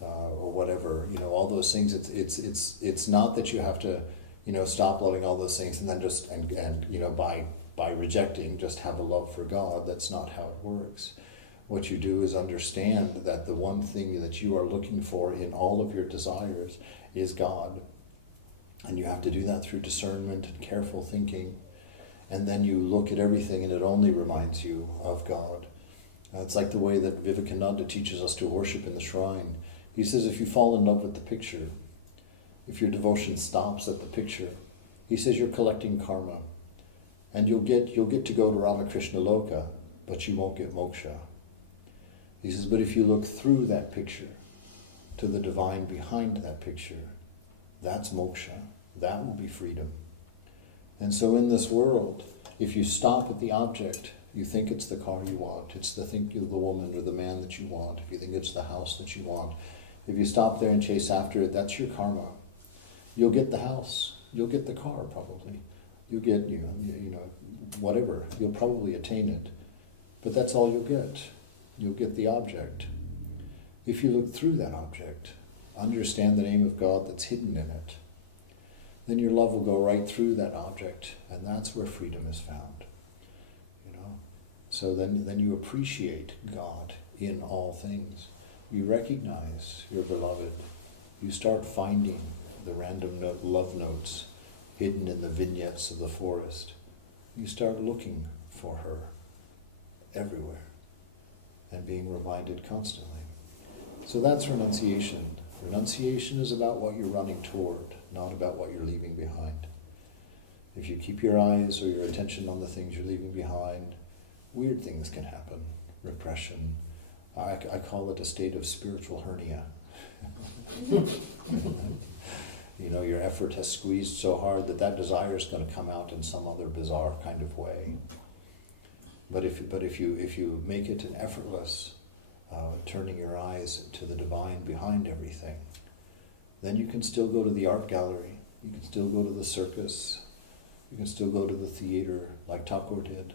or whatever, you know, all those things. It's not that you have to, you know, stop loving all those things and then just and you know, by rejecting, just have a love for God. That's not how it works. What you do is understand that the one thing that you are looking for in all of your desires is God. And you have to do that through discernment and careful thinking. And then you look at everything and it only reminds you of God. It's like the way that Vivekananda teaches us to worship in the shrine. He says if you fall in love with the picture, if your devotion stops at the picture, he says you're collecting karma. And you'll get to go to Ramakrishna Loka, but you won't get moksha. He says, but if you look through that picture to the divine behind that picture, that's moksha. That will be freedom. And so in this world, if you stop at the object, You think it's the car you want, it's the woman or the man that you want, if you think it's the house that you want, if you stop there and chase after it, that's your karma. You'll get the house, you'll get the car probably, you'll get, whatever, you'll probably attain it. But that's all you'll get. You'll get the object. If you look through that object, understand the name of God that's hidden in it, then your love will go right through that object, and that's where freedom is found. So then you appreciate God in all things. You recognize your beloved. You start finding the random love notes hidden in the vignettes of the forest. You start looking for her everywhere and being reminded constantly. So that's renunciation. Renunciation is about what you're running toward, not about what you're leaving behind. If you keep your eyes or your attention on the things you're leaving behind, weird things can happen. Repression. I call it a state of spiritual hernia. Your effort has squeezed so hard that desire is going to come out in some other bizarre kind of way. But if you make it an effortless, turning your eyes to the divine behind everything, then you can still go to the art gallery, you can still go to the circus, you can still go to the theater like Thakur did.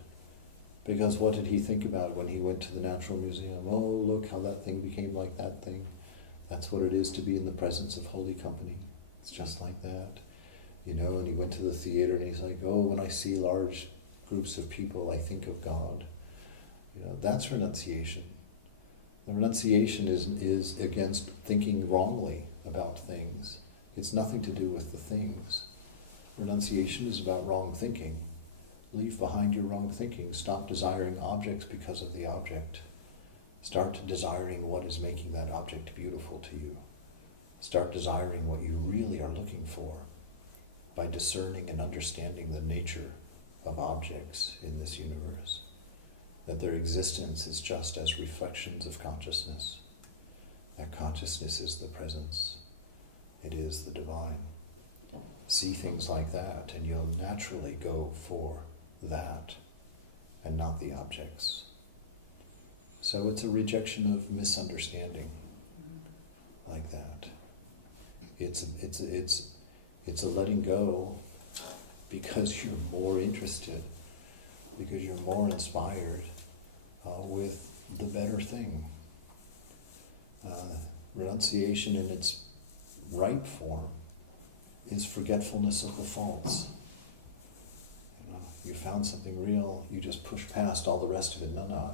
Because what did he think about when he went to the Natural Museum? Oh, look how that thing became like that thing. That's what it is to be in the presence of holy company. It's just like that. And he went to the theater and he's like, oh, when I see large groups of people, I think of God. That's renunciation. The renunciation is against thinking wrongly about things. It's nothing to do with the things. Renunciation is about wrong thinking. Leave behind your wrong thinking. Stop desiring objects because of the object. Start desiring what is making that object beautiful to you. Start desiring what you really are looking for by discerning and understanding the nature of objects in this universe. That their existence is just as reflections of consciousness. That consciousness is the presence. It is the divine. See things like that and you'll naturally go for that and not the objects. So it's a rejection of misunderstanding like that. It's a letting go because you're more interested, because you're more inspired with the better thing. Renunciation in its right form is forgetfulness of the false. You found something real, you just push past all the rest of it. No,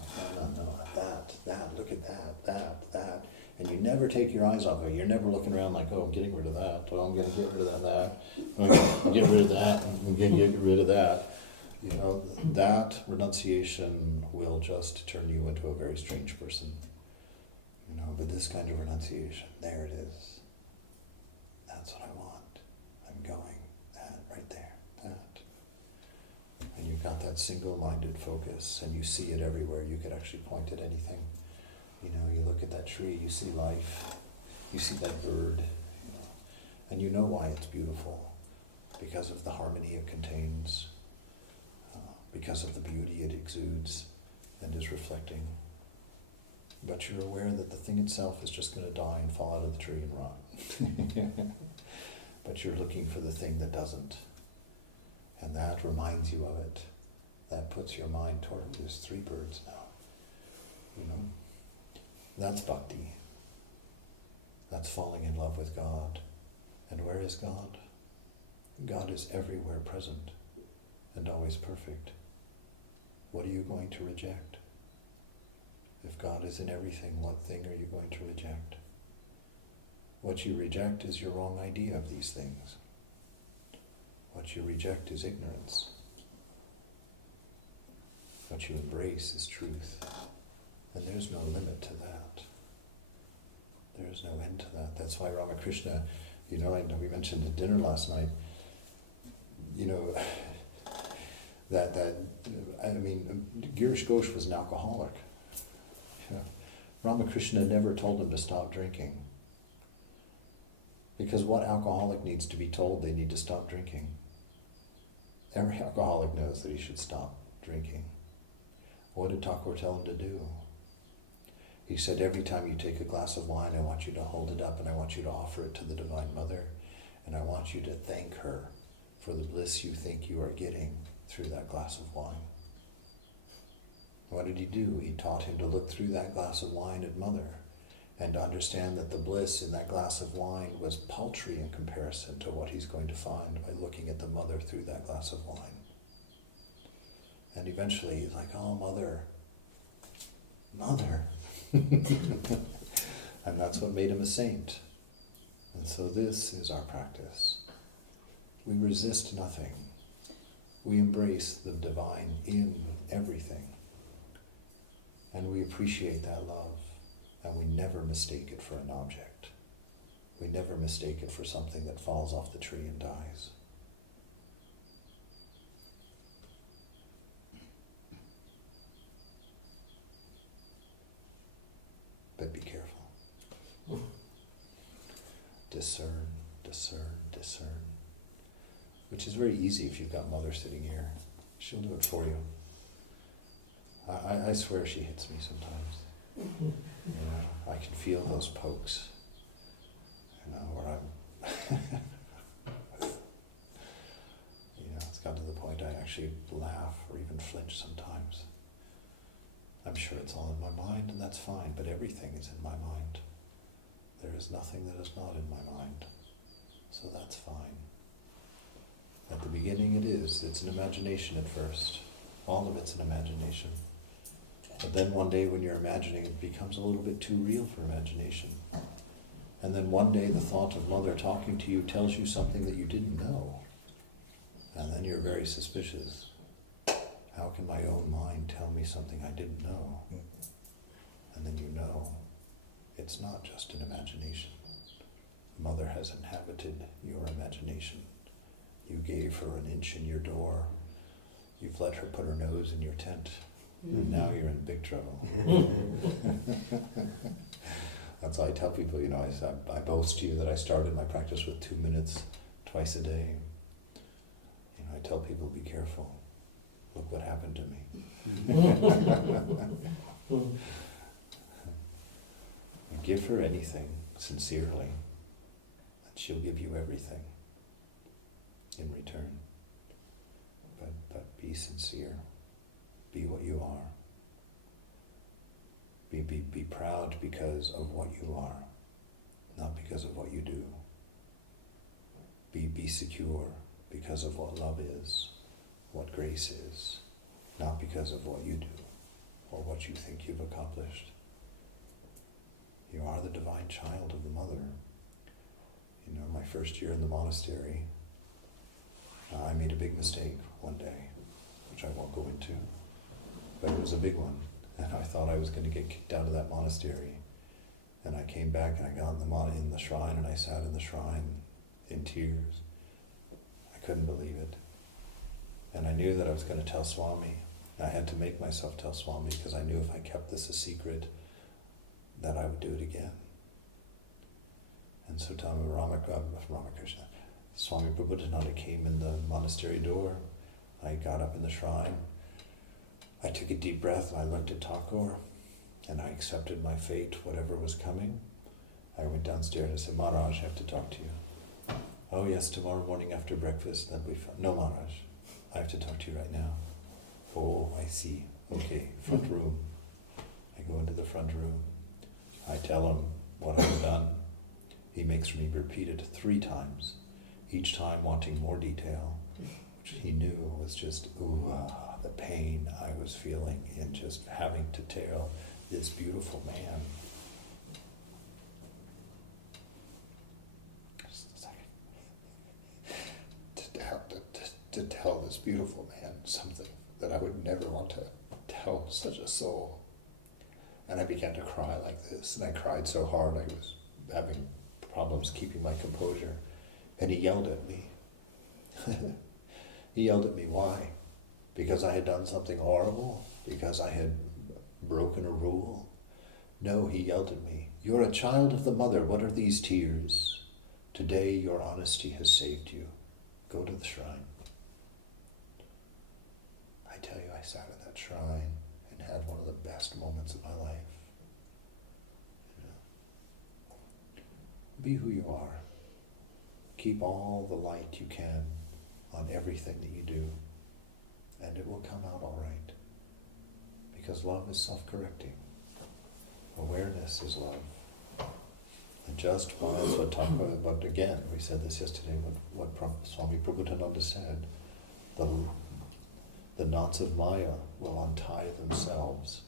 that, look at that. And you never take your eyes off of it. You're never looking around like, oh, I'm getting rid of that. Oh, I'm going to get rid of that. I'm going to get rid of that. I'm going to get rid of that. That renunciation will just turn you into a very strange person. But this kind of renunciation, there it is. That's what I want. I'm going. That, right there. That. And you've got that single-minded focus, and you see it everywhere. You could actually point at anything. You look at that tree, you see life, you see that bird, and you know why it's beautiful, because of the harmony it contains, because of the beauty it exudes and is reflecting. But you're aware that the thing itself is just going to die and fall out of the tree and rot. But you're looking for the thing that doesn't. And that reminds you of it. That puts your mind toward it. There's three birds now. That's bhakti. That's falling in love with God. And where is God? God is everywhere present and always perfect. What are you going to reject? If God is in everything, what thing are you going to reject? What you reject is your wrong idea of these things. What you reject is ignorance. What you embrace is truth. And there's no limit to that. There's no end to that. That's why Ramakrishna, I know we mentioned at dinner last night, Girish Ghosh was an alcoholic. Ramakrishna never told him to stop drinking. Because what alcoholic needs to be told they need to stop drinking? Every alcoholic knows that he should stop drinking. What did Thakur tell him to do? He said, every time you take a glass of wine, I want you to hold it up and I want you to offer it to the Divine Mother, and I want you to thank her for the bliss you think you are getting through that glass of wine. What did he do? He taught him to look through that glass of wine at Mother and to understand that the bliss in that glass of wine was paltry in comparison to what he's going to find by looking at the Mother through that glass of wine. And eventually he's like, oh, Mother. And that's what made him a saint. And so this is our practice. We resist nothing. We embrace the divine in everything. And we appreciate that love. And we never mistake it for an object. We never mistake it for something that falls off the tree and dies. But be careful. Discern, discern, discern. Which is very easy if you've got Mother sitting here. She'll do it for you. I swear she hits me sometimes. You know, I can feel those pokes. You know, where I'm you know, it's got to the point I actually laugh or even flinch sometimes. I'm sure it's all in my mind, and that's fine, but everything is in my mind. There is nothing that is not in my mind. So that's fine. At the beginning it is. It's an imagination at first. All of it's an imagination. But then one day when you're imagining, it becomes a little bit too real for imagination. And then one day the thought of Mother talking to you tells you something that you didn't know. And then you're very suspicious. How can my own mind tell me something I didn't know? And then you know it's not just an imagination. Mother has inhabited your imagination. You gave her an inch in your door. You've let her put her nose in your tent. And now you're in big trouble. That's why I tell people, you know, I boast to you that I started my practice with 2 minutes twice a day. You know, I tell people, be careful. Look what happened to me. Give her anything sincerely, and she'll give you everything in return. But be sincere. Be what you are. Be proud because of what you are, not because of what you do. Be secure because of what love is, what grace is, not because of what you do or what you think you've accomplished. You are the divine child of the Mother. You know, my first year in the monastery, I made a big mistake one day, which I won't go into, but it was a big one. And I thought I was going to get kicked out of that monastery. And I came back and I got in the shrine and I sat in the shrine in tears. I couldn't believe it. And I knew that I was going to tell Swami. I had to make myself tell Swami because I knew if I kept this a secret that I would do it again. And so Ramakrishna, Swami Prabhupada came in the monastery door. I got up in the shrine. I took a deep breath and I looked at Thakur and I accepted my fate, whatever was coming. I went downstairs and I said, Maharaj, I have to talk to you. Oh yes, tomorrow morning after breakfast, that'll be fun. No, Maharaj, I have to talk to you right now. Oh, I see. Okay, front room. I go into the front room. I tell him what I've done. He makes me repeat it 3 times, each time wanting more detail, which he knew was just, the pain I was feeling in just having to tell this beautiful man. Just a second. To tell this beautiful man something that I would never want to tell such a soul. And I began to cry like this, and I cried so hard I was having problems keeping my composure. And he yelled at me. He yelled at me, why? Because I had done something horrible? Because I had broken a rule? No, he yelled at me, you're a child of the Mother, what are these tears? Today your honesty has saved you. Go to the shrine. I tell you, I sat at that shrine and had one of the best moments of my life. Be who you are. Keep all the light you can on everything that you do, and it will come out all right. Because love is self-correcting. Awareness is love. And just by but again, we said this yesterday, what Swami Prabhupada said, the knots of Maya will untie themselves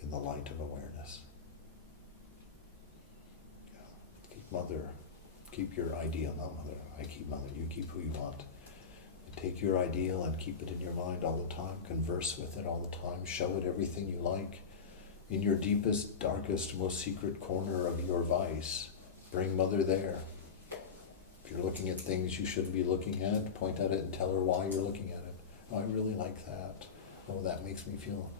in the light of awareness. Mother, keep your ideal, not mother, I keep mother, you keep who you want. Take your ideal and keep it in your mind all the time, converse with it all the time, show it everything you like. In your deepest, darkest, most secret corner of your vice, bring mother there. If you're looking at things you shouldn't be looking at, point at it and tell her why you're looking at it. Oh, I really like that. Oh, that makes me feel.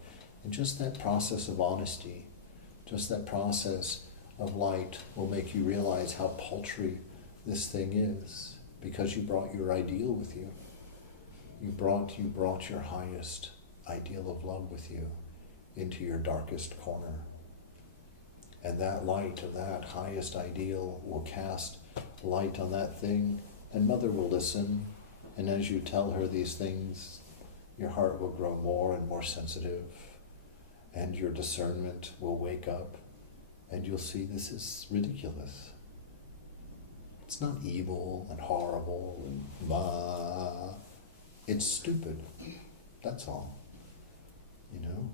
And just that process of honesty, just that process of light will make you realize how paltry this thing is, because you brought your ideal with you. You brought your highest ideal of love with you into your darkest corner. And that light of that highest ideal will cast light on that thing, and Mother will listen. And as you tell her these things, your heart will grow more and more sensitive, and your discernment will wake up, and you'll see this is ridiculous. It's not evil and horrible and it's stupid. That's all. You know?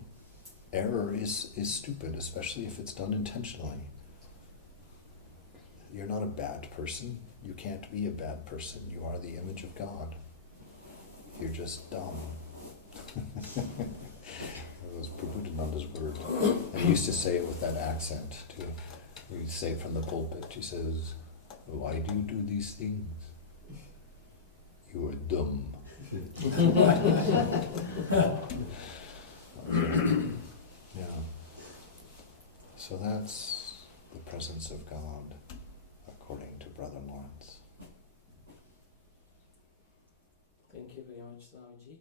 Error is stupid, especially if it's done intentionally. You're not a bad person. You can't be a bad person. You are the image of God. You're just dumb. That was Prabhupananda's word. And he used to say it with that accent too. He'd say it from the pulpit. He says, "Why do you do these things? You are dumb." Yeah. So that's the presence of God, according to Brother Lawrence. Thank you very much, Swamiji.